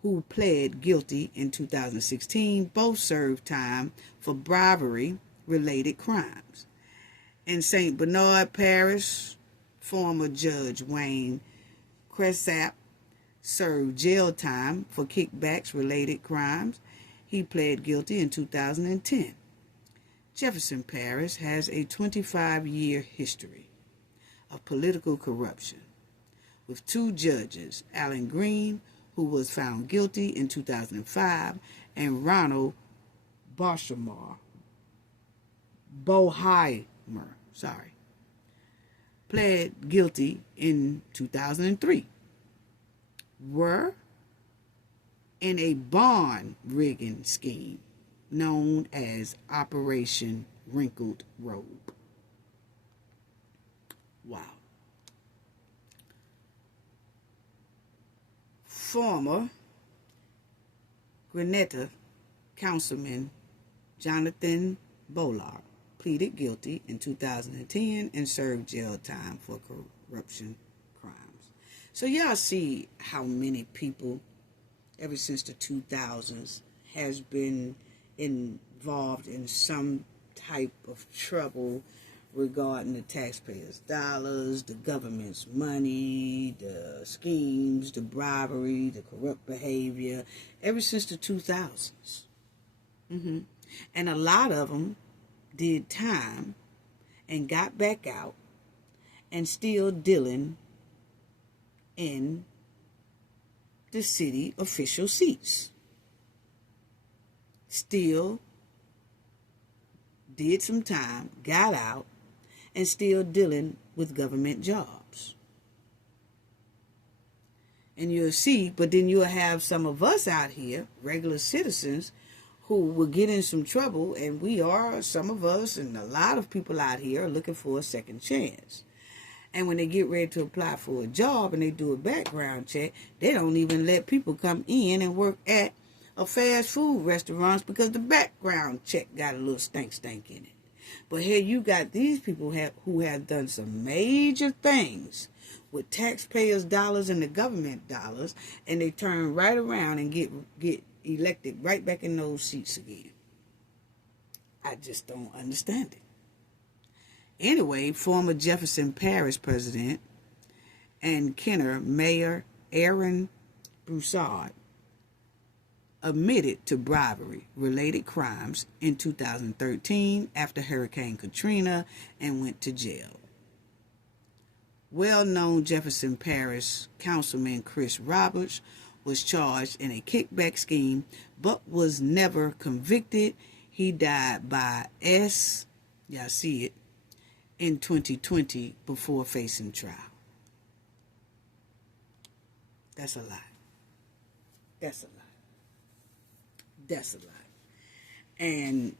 who pled guilty in 2016, both served time for bribery-related crimes. In St. Bernard Parish, former Judge Wayne Cresap served jail time for kickbacks-related crimes. He pled guilty in 2010. Jefferson Parish has a 25-year history of political corruption, with two judges, Alan Green, who was found guilty in 2005, and Ronald Boheimer, pled guilty in 2003, were in a bond rigging scheme known as Operation Wrinkled Robe. Wow. Former Grenada Councilman Jonathan Bollard pleaded guilty in 2010 and served jail time for corruption crimes. So y'all see how many people ever since the 2000s has been involved in some type of trouble regarding the taxpayers' dollars, the government's money, the schemes, the bribery, the corrupt behavior, ever since the 2000s. And a lot of them did time and got back out and still dealing in the city official seats. Still did some time, got out, and still dealing with government jobs. And you'll see, but then you'll have some of us out here, regular citizens, who will get in some trouble, and some of us and a lot of people out here are looking for a second chance. And when they get ready to apply for a job and they do a background check, they don't even let people come in and work at a fast food restaurant because the background check got a little stank in it. But here you got these people who have done some major things with taxpayers' dollars and the government dollars, and they turn right around and get elected right back in those seats again. I just don't understand it. Anyway, former Jefferson Parish President and Kenner Mayor Aaron Broussard admitted to bribery-related crimes in 2013 after Hurricane Katrina and went to jail. Well-known Jefferson Parish Councilman Chris Roberts was charged in a kickback scheme but was never convicted. He died by y'all see it, in 2020 before facing trial. That's a lie. That's a lie. That's a lot. And,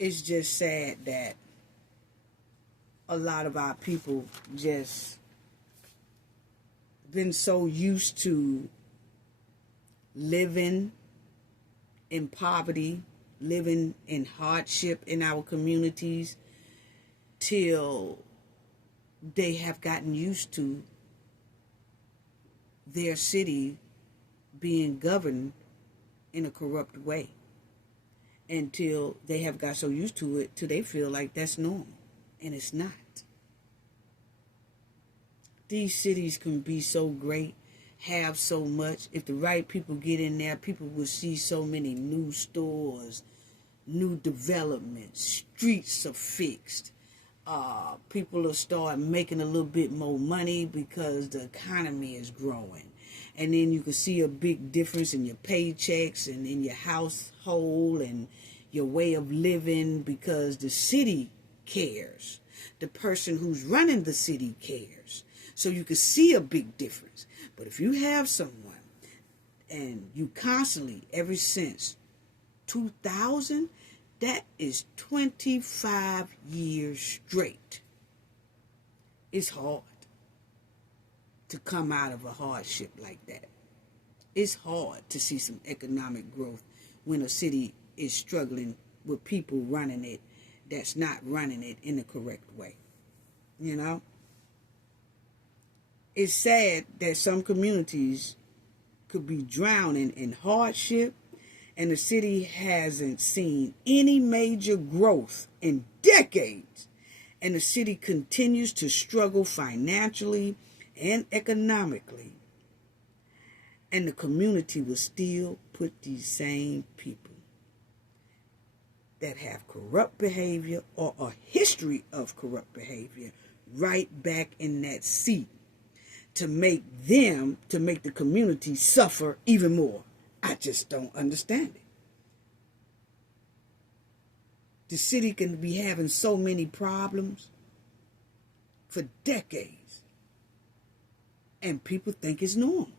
it's just sad that a lot of our people just been so used to living in poverty, living in hardship in our communities, till they have gotten used to their city being governed in a corrupt way, until they have got so used to it till they feel like that's normal, and it's not. These cities can be so great, have so much. If the right people get in there, people will see so many new stores, new developments, streets are fixed. People will start making a little bit more money because the economy is growing. And then you can see a big difference in your paychecks and in your household and your way of living, because the city cares. The person who's running the city cares. So you can see a big difference. But if you have someone and you constantly, ever since 2000, that is 25 years straight. It's hard to come out of a hardship like that. It's hard to see some economic growth when a city is struggling with people running it that's not running it in the correct way. It's sad that some communities could be drowning in hardship, and the city hasn't seen any major growth in decades, and the city continues to struggle financially and economically, and the community will still put these same people that have corrupt behavior or a history of corrupt behavior right back in that seat, to make the community suffer even more. I just don't understand it. The city can be having so many problems for decades, and people think it's normal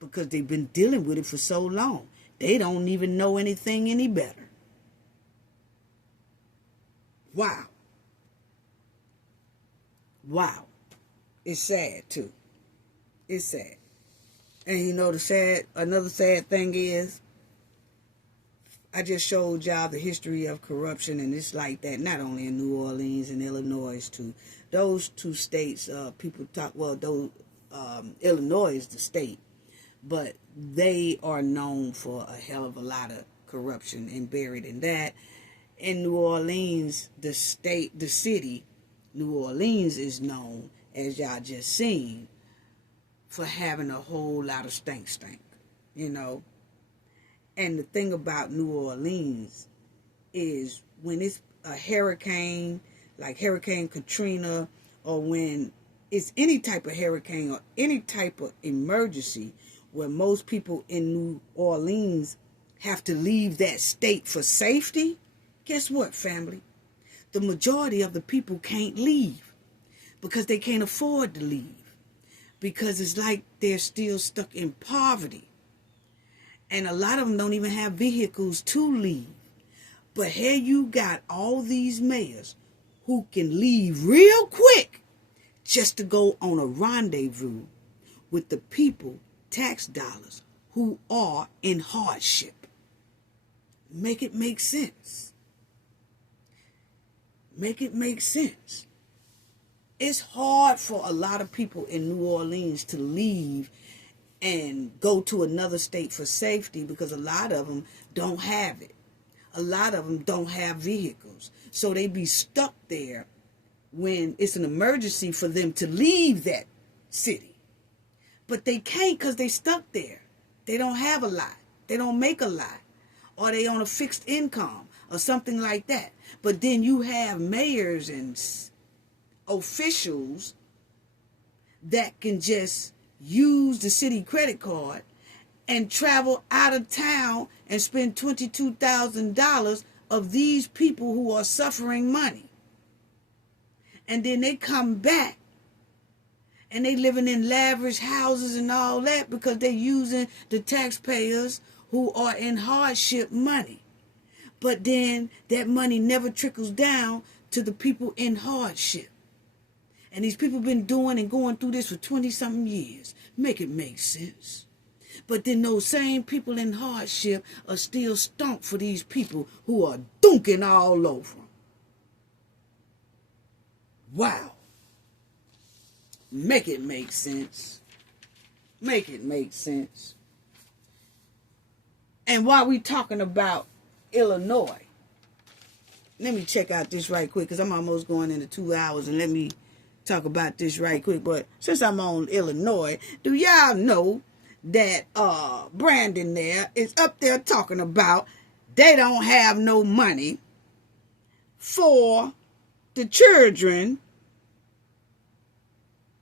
because they've been dealing with it for so long. They don't even know anything any better. Wow. It's sad too. It's sad. And another sad thing is, I just showed y'all the history of corruption, and it's like that not only in New Orleans and Illinois too. Those two states, people talk, Illinois is the state, but they are known for a hell of a lot of corruption, and buried in that. In New Orleans, the city, New Orleans is known, as y'all just seen, for having a whole lot of stank, And the thing about New Orleans is, when it's a hurricane, like Hurricane Katrina, or when it's any type of hurricane or any type of emergency where most people in New Orleans have to leave that state for safety, guess what, family? The majority of the people can't leave because they can't afford to leave. Because it's like they're still stuck in poverty. And a lot of them don't even have vehicles to leave. But here you got all these mayors who can leave real quick just to go on a rendezvous with the people, tax dollars, who are in hardship. Make it make sense. Make it make sense. It's hard for a lot of people in New Orleans to leave and go to another state for safety, because a lot of them don't have it. A lot of them don't have vehicles. So they be stuck there when it's an emergency for them to leave that city. But they can't because they stuck there. They don't have a lot. They don't make a lot. Or they on a fixed income or something like that. But then you have mayors and officials that can just use the city credit card and travel out of town and spend $22,000 of these people who are suffering money. And then they come back And they living in lavish houses and all that because they using the taxpayers who are in hardship money. But then that money never trickles down to the people in hardship. And these people been doing and going through this for 20-something years. Make it make sense. But then those same people in hardship are still stunk for these people who are dunking all over them. Wow. Make it make sense. Make it make sense. And while we talking about Illinois, let me check out this right quick because I'm almost going into 2 hours, and let me talk about this right quick. But since I'm on Illinois, do y'all know that Brandon there is up there talking about they don't have no money for the children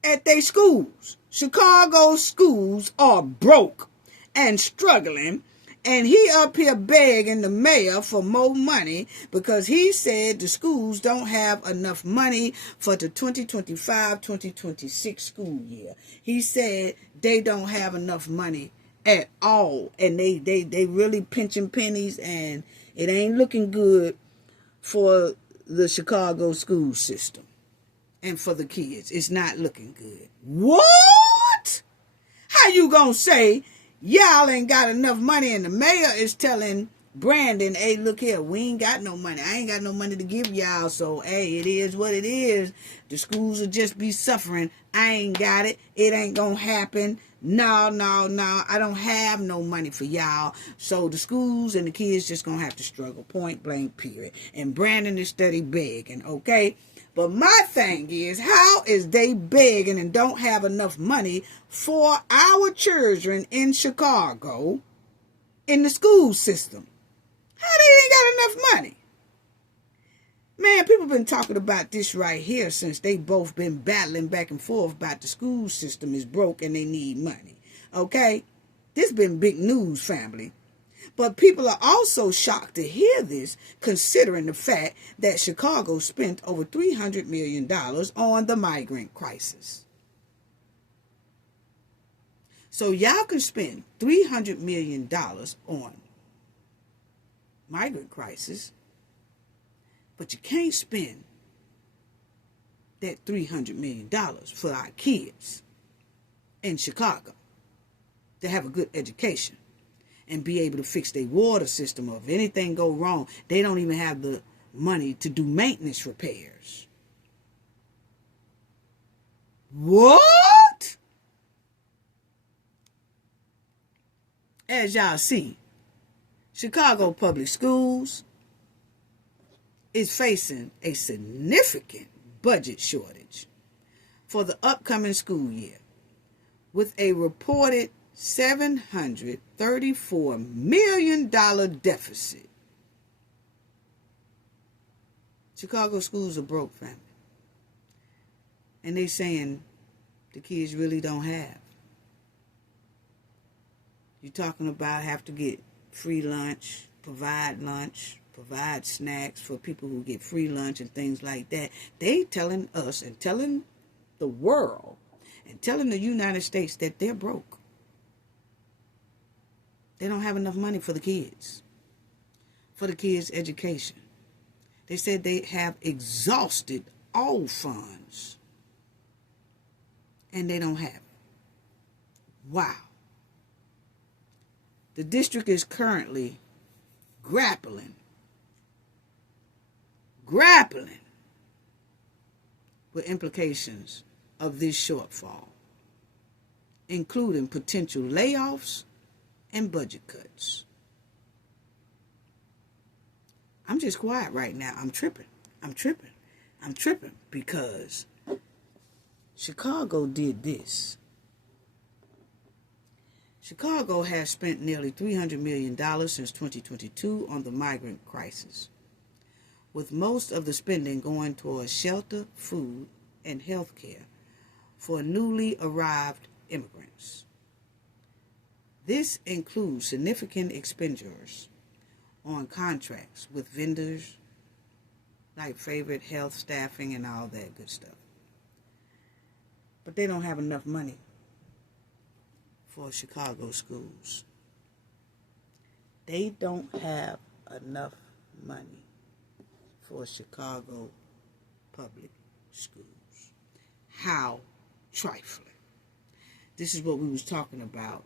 at their schools? Chicago schools are broke and struggling, and he up here begging the mayor for more money because he said the schools don't have enough money for the 2025-2026 school year. He said they don't have enough money at all, and they really pinching pennies, and it ain't looking good for the Chicago school system. And for the kids, it's not looking good. What? How you gonna say y'all ain't got enough money and the mayor is telling Brandon, hey, look here, we ain't got no money. I ain't got no money to give y'all, so, hey, it is what it is. The schools will just be suffering. I ain't got it. It ain't gonna happen. No, I don't have no money for y'all. So the schools and the kids just gonna have to struggle, point blank, period. And Brandon is steady begging, okay? But my thing is, how is they begging and don't have enough money for our children in Chicago in the school system? How they ain't got enough money? Man, people been talking about this right here since they both been battling back and forth about the school system is broke and they need money. Okay? This been big news, family. But people are also shocked to hear this, considering the fact that Chicago spent over $300 million on the migrant crisis. So y'all can spend $300 million on migrant crisis, but you can't spend that $300 million for our kids in Chicago to have a good education and be able to fix their water system, or if anything go wrong, they don't even have the money to do maintenance repairs. What? As y'all see, Chicago public schools is facing a significant budget shortage for the upcoming school year, with a reported $734 million deficit. Chicago schools are broke, family. And they saying the kids really don't have. You're talking about have to get free lunch, provide snacks for people who get free lunch and things like that. They telling us and telling the world and telling the United States that they're broke. They don't have enough money for the kids education. They said they have exhausted all funds and they don't have it. Wow. The district is currently grappling with implications of this shortfall, including potential layoffs and budget cuts. I'm just quiet right now. I'm tripping because Chicago did this. Chicago has spent nearly $300 million since 2022 on the migrant crisis, with most of the spending going towards shelter, food, and health care for newly arrived immigrants. This includes significant expenditures on contracts with vendors like favorite health staffing and all that good stuff. But they don't have enough money for Chicago schools. They don't have enough money for Chicago public schools. How trifling. This is what we was talking about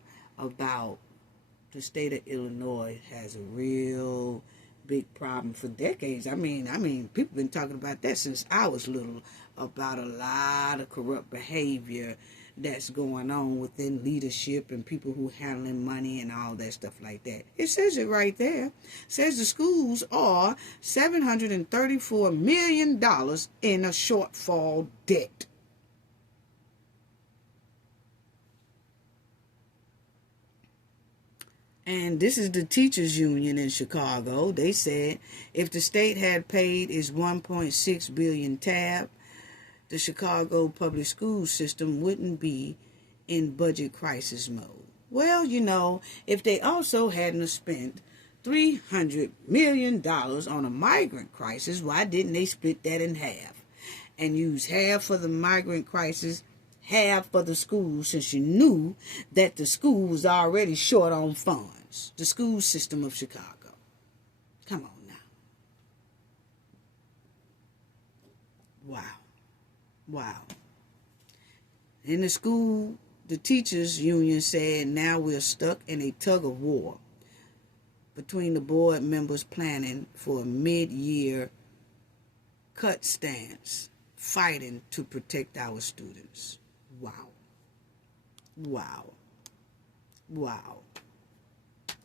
the state of Illinois has a real big problem for decades. I mean, people been talking about that since I was little, about a lot of corrupt behavior that's going on within leadership and people who handling money and all that stuff like that. It says it right there. It says the schools are $734 million in a shortfall debt. And this is the teachers union in Chicago. They said if the state had paid its $1.6 billion tab, the Chicago public school system wouldn't be in budget crisis mode. Well, you know, if they also hadn't spent $300 million on a migrant crisis, why didn't they split that in half and use half for the migrant crisis, half for the schools, since you knew that the school was already short on funds? The school system of Chicago. Come on now. Wow. Wow. In the school, the teachers union said now we're stuck in a tug of war between the board members planning for a mid-year cut stance, fighting to protect our students. Wow. Wow. Wow.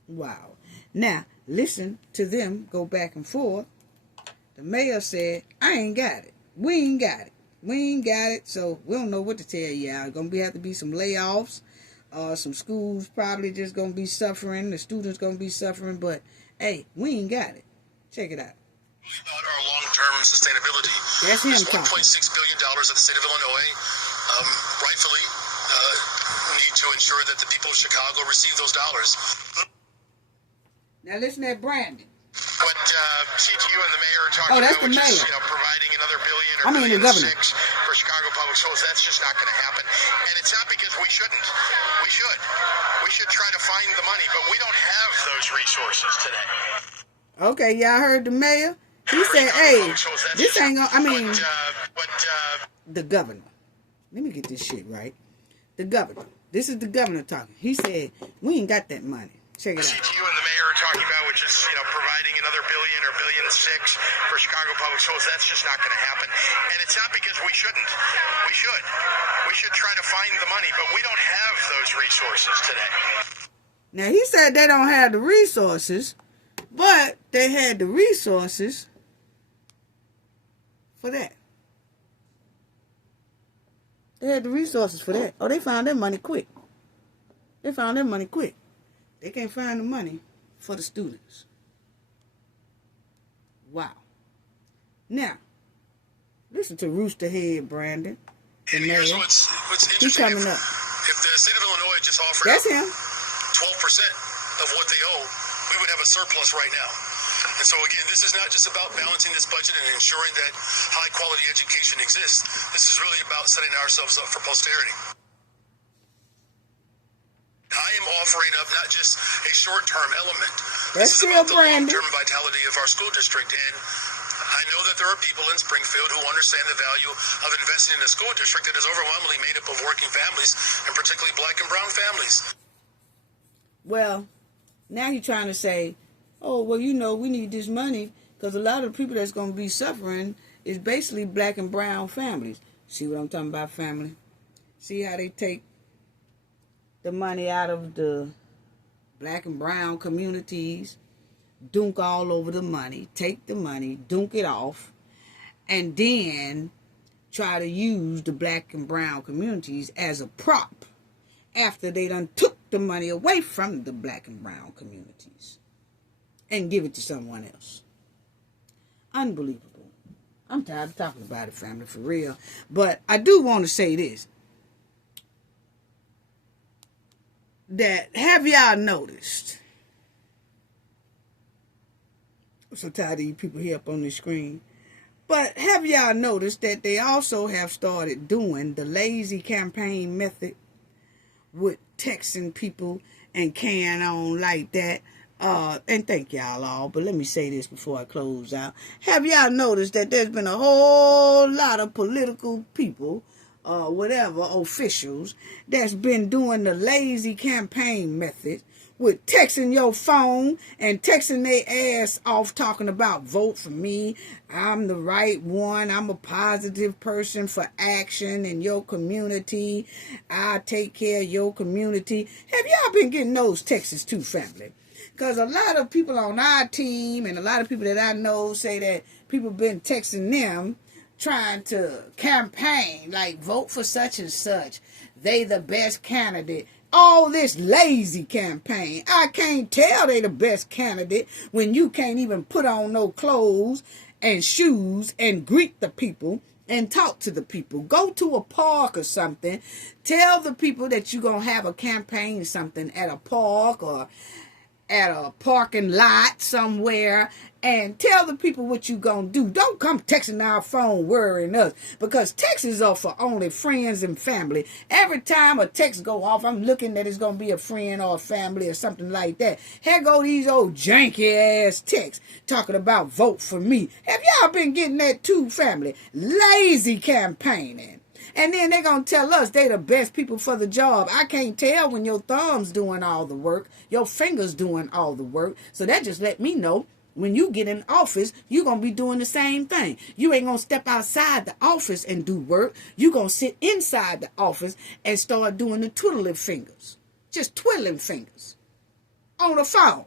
Wow. Now, listen to them go back and forth. The mayor said, I ain't got it. We ain't got it. We ain't got it, so we don't know what to tell y'all. Gonna have to be some layoffs. Some schools probably just gonna be suffering. The students gonna be suffering, but hey, we ain't got it. Check it out. About our long-term sustainability. That's him talking. $1.6 billion that the state of Illinois rightfully need to ensure that the people of Chicago receive those dollars. Now listen to Brandon. What CTU and the mayor are talking that's about, the which mayor. is providing another billion or the governor. $1.6 billion for Chicago public schools, that's just not going to happen. And it's not because we shouldn't. We should. We should try to find the money, but we don't have those resources today. Okay, y'all heard the mayor? He said, hey, this ain't gonna, the governor. Let me get this shit right. The governor. This is the governor talking. He said, we ain't got that money. Check it out. CTU and the mayor are talking about, which is, providing another billion or $1.6 billion for Chicago public schools. That's just not going to happen. And it's not because we shouldn't. We should. We should try to find the money, but we don't have those resources today. Now, he said they don't have the resources, but they had the resources for that. They had the resources for that. Oh, they found their money quick. They found their money quick. They can't find the money for the students. Wow. Now, listen to Rooster Head Brandon, the mayor. Here's what's interesting. He's coming up. If the state of Illinois just offered That's him. 12% of what they owe, we would have a surplus right now. And so again, this is not just about balancing this budget and ensuring that high quality education exists. This is really about setting ourselves up for posterity. I am offering up not just a short-term element. That's this is about the Brandon. long-term vitality of our school district. And I know that there are people in Springfield who understand the value of investing in a school district that is overwhelmingly made up of working families, and particularly black and brown families. Well, now he's trying to say, oh, well, we need this money because a lot of the people that's going to be suffering is basically black and brown families. See what I'm talking about, family? See how they take the money out of the black and brown communities, dunk all over the money, take the money, dunk it off, and then try to use the black and brown communities as a prop after they done took the money away from the black and brown communities and give it to someone else. Unbelievable. I'm tired of talking about it, family, for real. But I do want to say this. That, have y'all noticed? I'm so tired of you people here up on the screen. But have y'all noticed that they also have started doing the lazy campaign method with texting people and carrying on like that? And thank y'all all, but let me say this before I close out. Have y'all noticed that there's been a whole lot of political people, whatever, officials, that's been doing the lazy campaign method with texting your phone and texting their ass off talking about vote for me, I'm the right one, I'm a positive person for action in your community, I take care of your community. Have y'all been getting those texts too, family? Because a lot of people on our team and a lot of people that I know say that people been texting them trying to campaign, like vote for such and such. They the best candidate. All this lazy campaign. I can't tell they the best candidate when you can't even put on no clothes and shoes and greet the people and talk to the people. Go to a park or something. Tell the people that you're going to have a campaign something at a park or at a parking lot somewhere, and tell the people what you gonna do. Don't come texting our phone worrying us, because texts are for only friends and family. Every time a text go off, I'm looking that it's gonna be a friend or a family or something like that. Here go these old janky ass texts talking about vote for me. Have y'all been getting that too, family? Lazy campaigning. And then they're going to tell us they the best people for the job. I can't tell when your thumb's doing all the work, your fingers doing all the work. So that just let me know when you get in office, you're going to be doing the same thing. You ain't going to step outside the office and do work. You're going to sit inside the office and start doing the twiddling fingers. Just twiddling fingers. On the phone.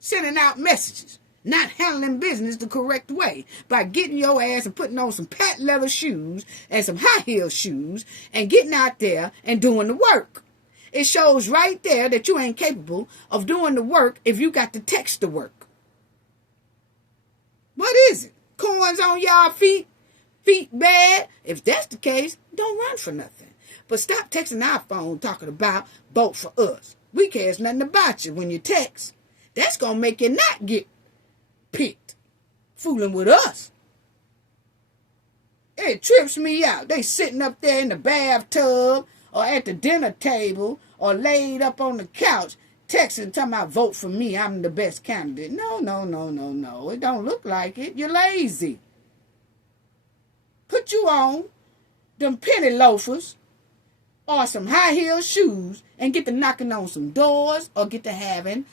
Sending out messages. Not handling business the correct way by getting your ass and putting on some patent leather shoes and some high heel shoes and getting out there and doing the work. It shows right there that you ain't capable of doing the work if you got to text the work. What is it? Corns on y'all feet? Feet bad? If that's the case, don't run for nothing. But stop texting our phone talking about vote for us. We cares nothing about you when you text. That's going to make you not get picked. Fooling with us. It trips me out. They sitting up there in the bathtub or at the dinner table or laid up on the couch texting, talking about vote for me, I'm the best candidate. No. It don't look like it. You're lazy. Put you on them penny loafers or some high heel shoes and get to knocking on some doors or get to having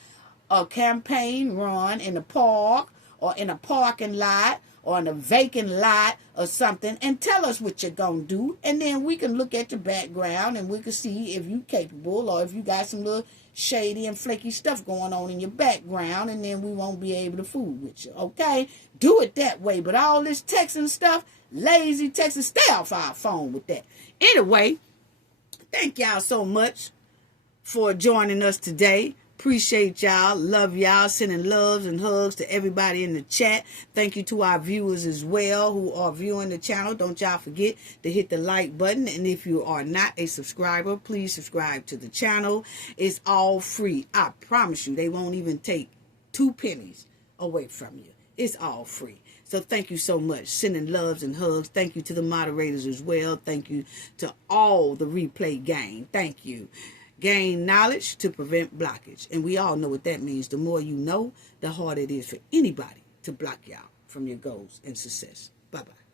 a campaign run in the park or in a parking lot or in a vacant lot or something, and tell us what you're going to do, and then we can look at your background and we can see if you're capable or if you got some little shady and flaky stuff going on in your background, and then we won't be able to fool with you, okay? Do it that way. But all this texting stuff, lazy texting, stay off our phone with that. Anyway, thank y'all so much for joining us today. Appreciate y'all. Love y'all. Sending loves and hugs to everybody in the chat. Thank you to our viewers as well who are viewing the channel. Don't y'all forget to hit the like button. And if you are not a subscriber, please subscribe to the channel. It's all free. I promise you, they won't even take 2 pennies away from you. It's all free. So thank you so much. Sending loves and hugs. Thank you to the moderators as well. Thank you to all the replay gang. Thank you. Gain knowledge to prevent blockage. And we all know what that means. The more you know, the harder it is for anybody to block y'all from your goals and success. Bye-bye.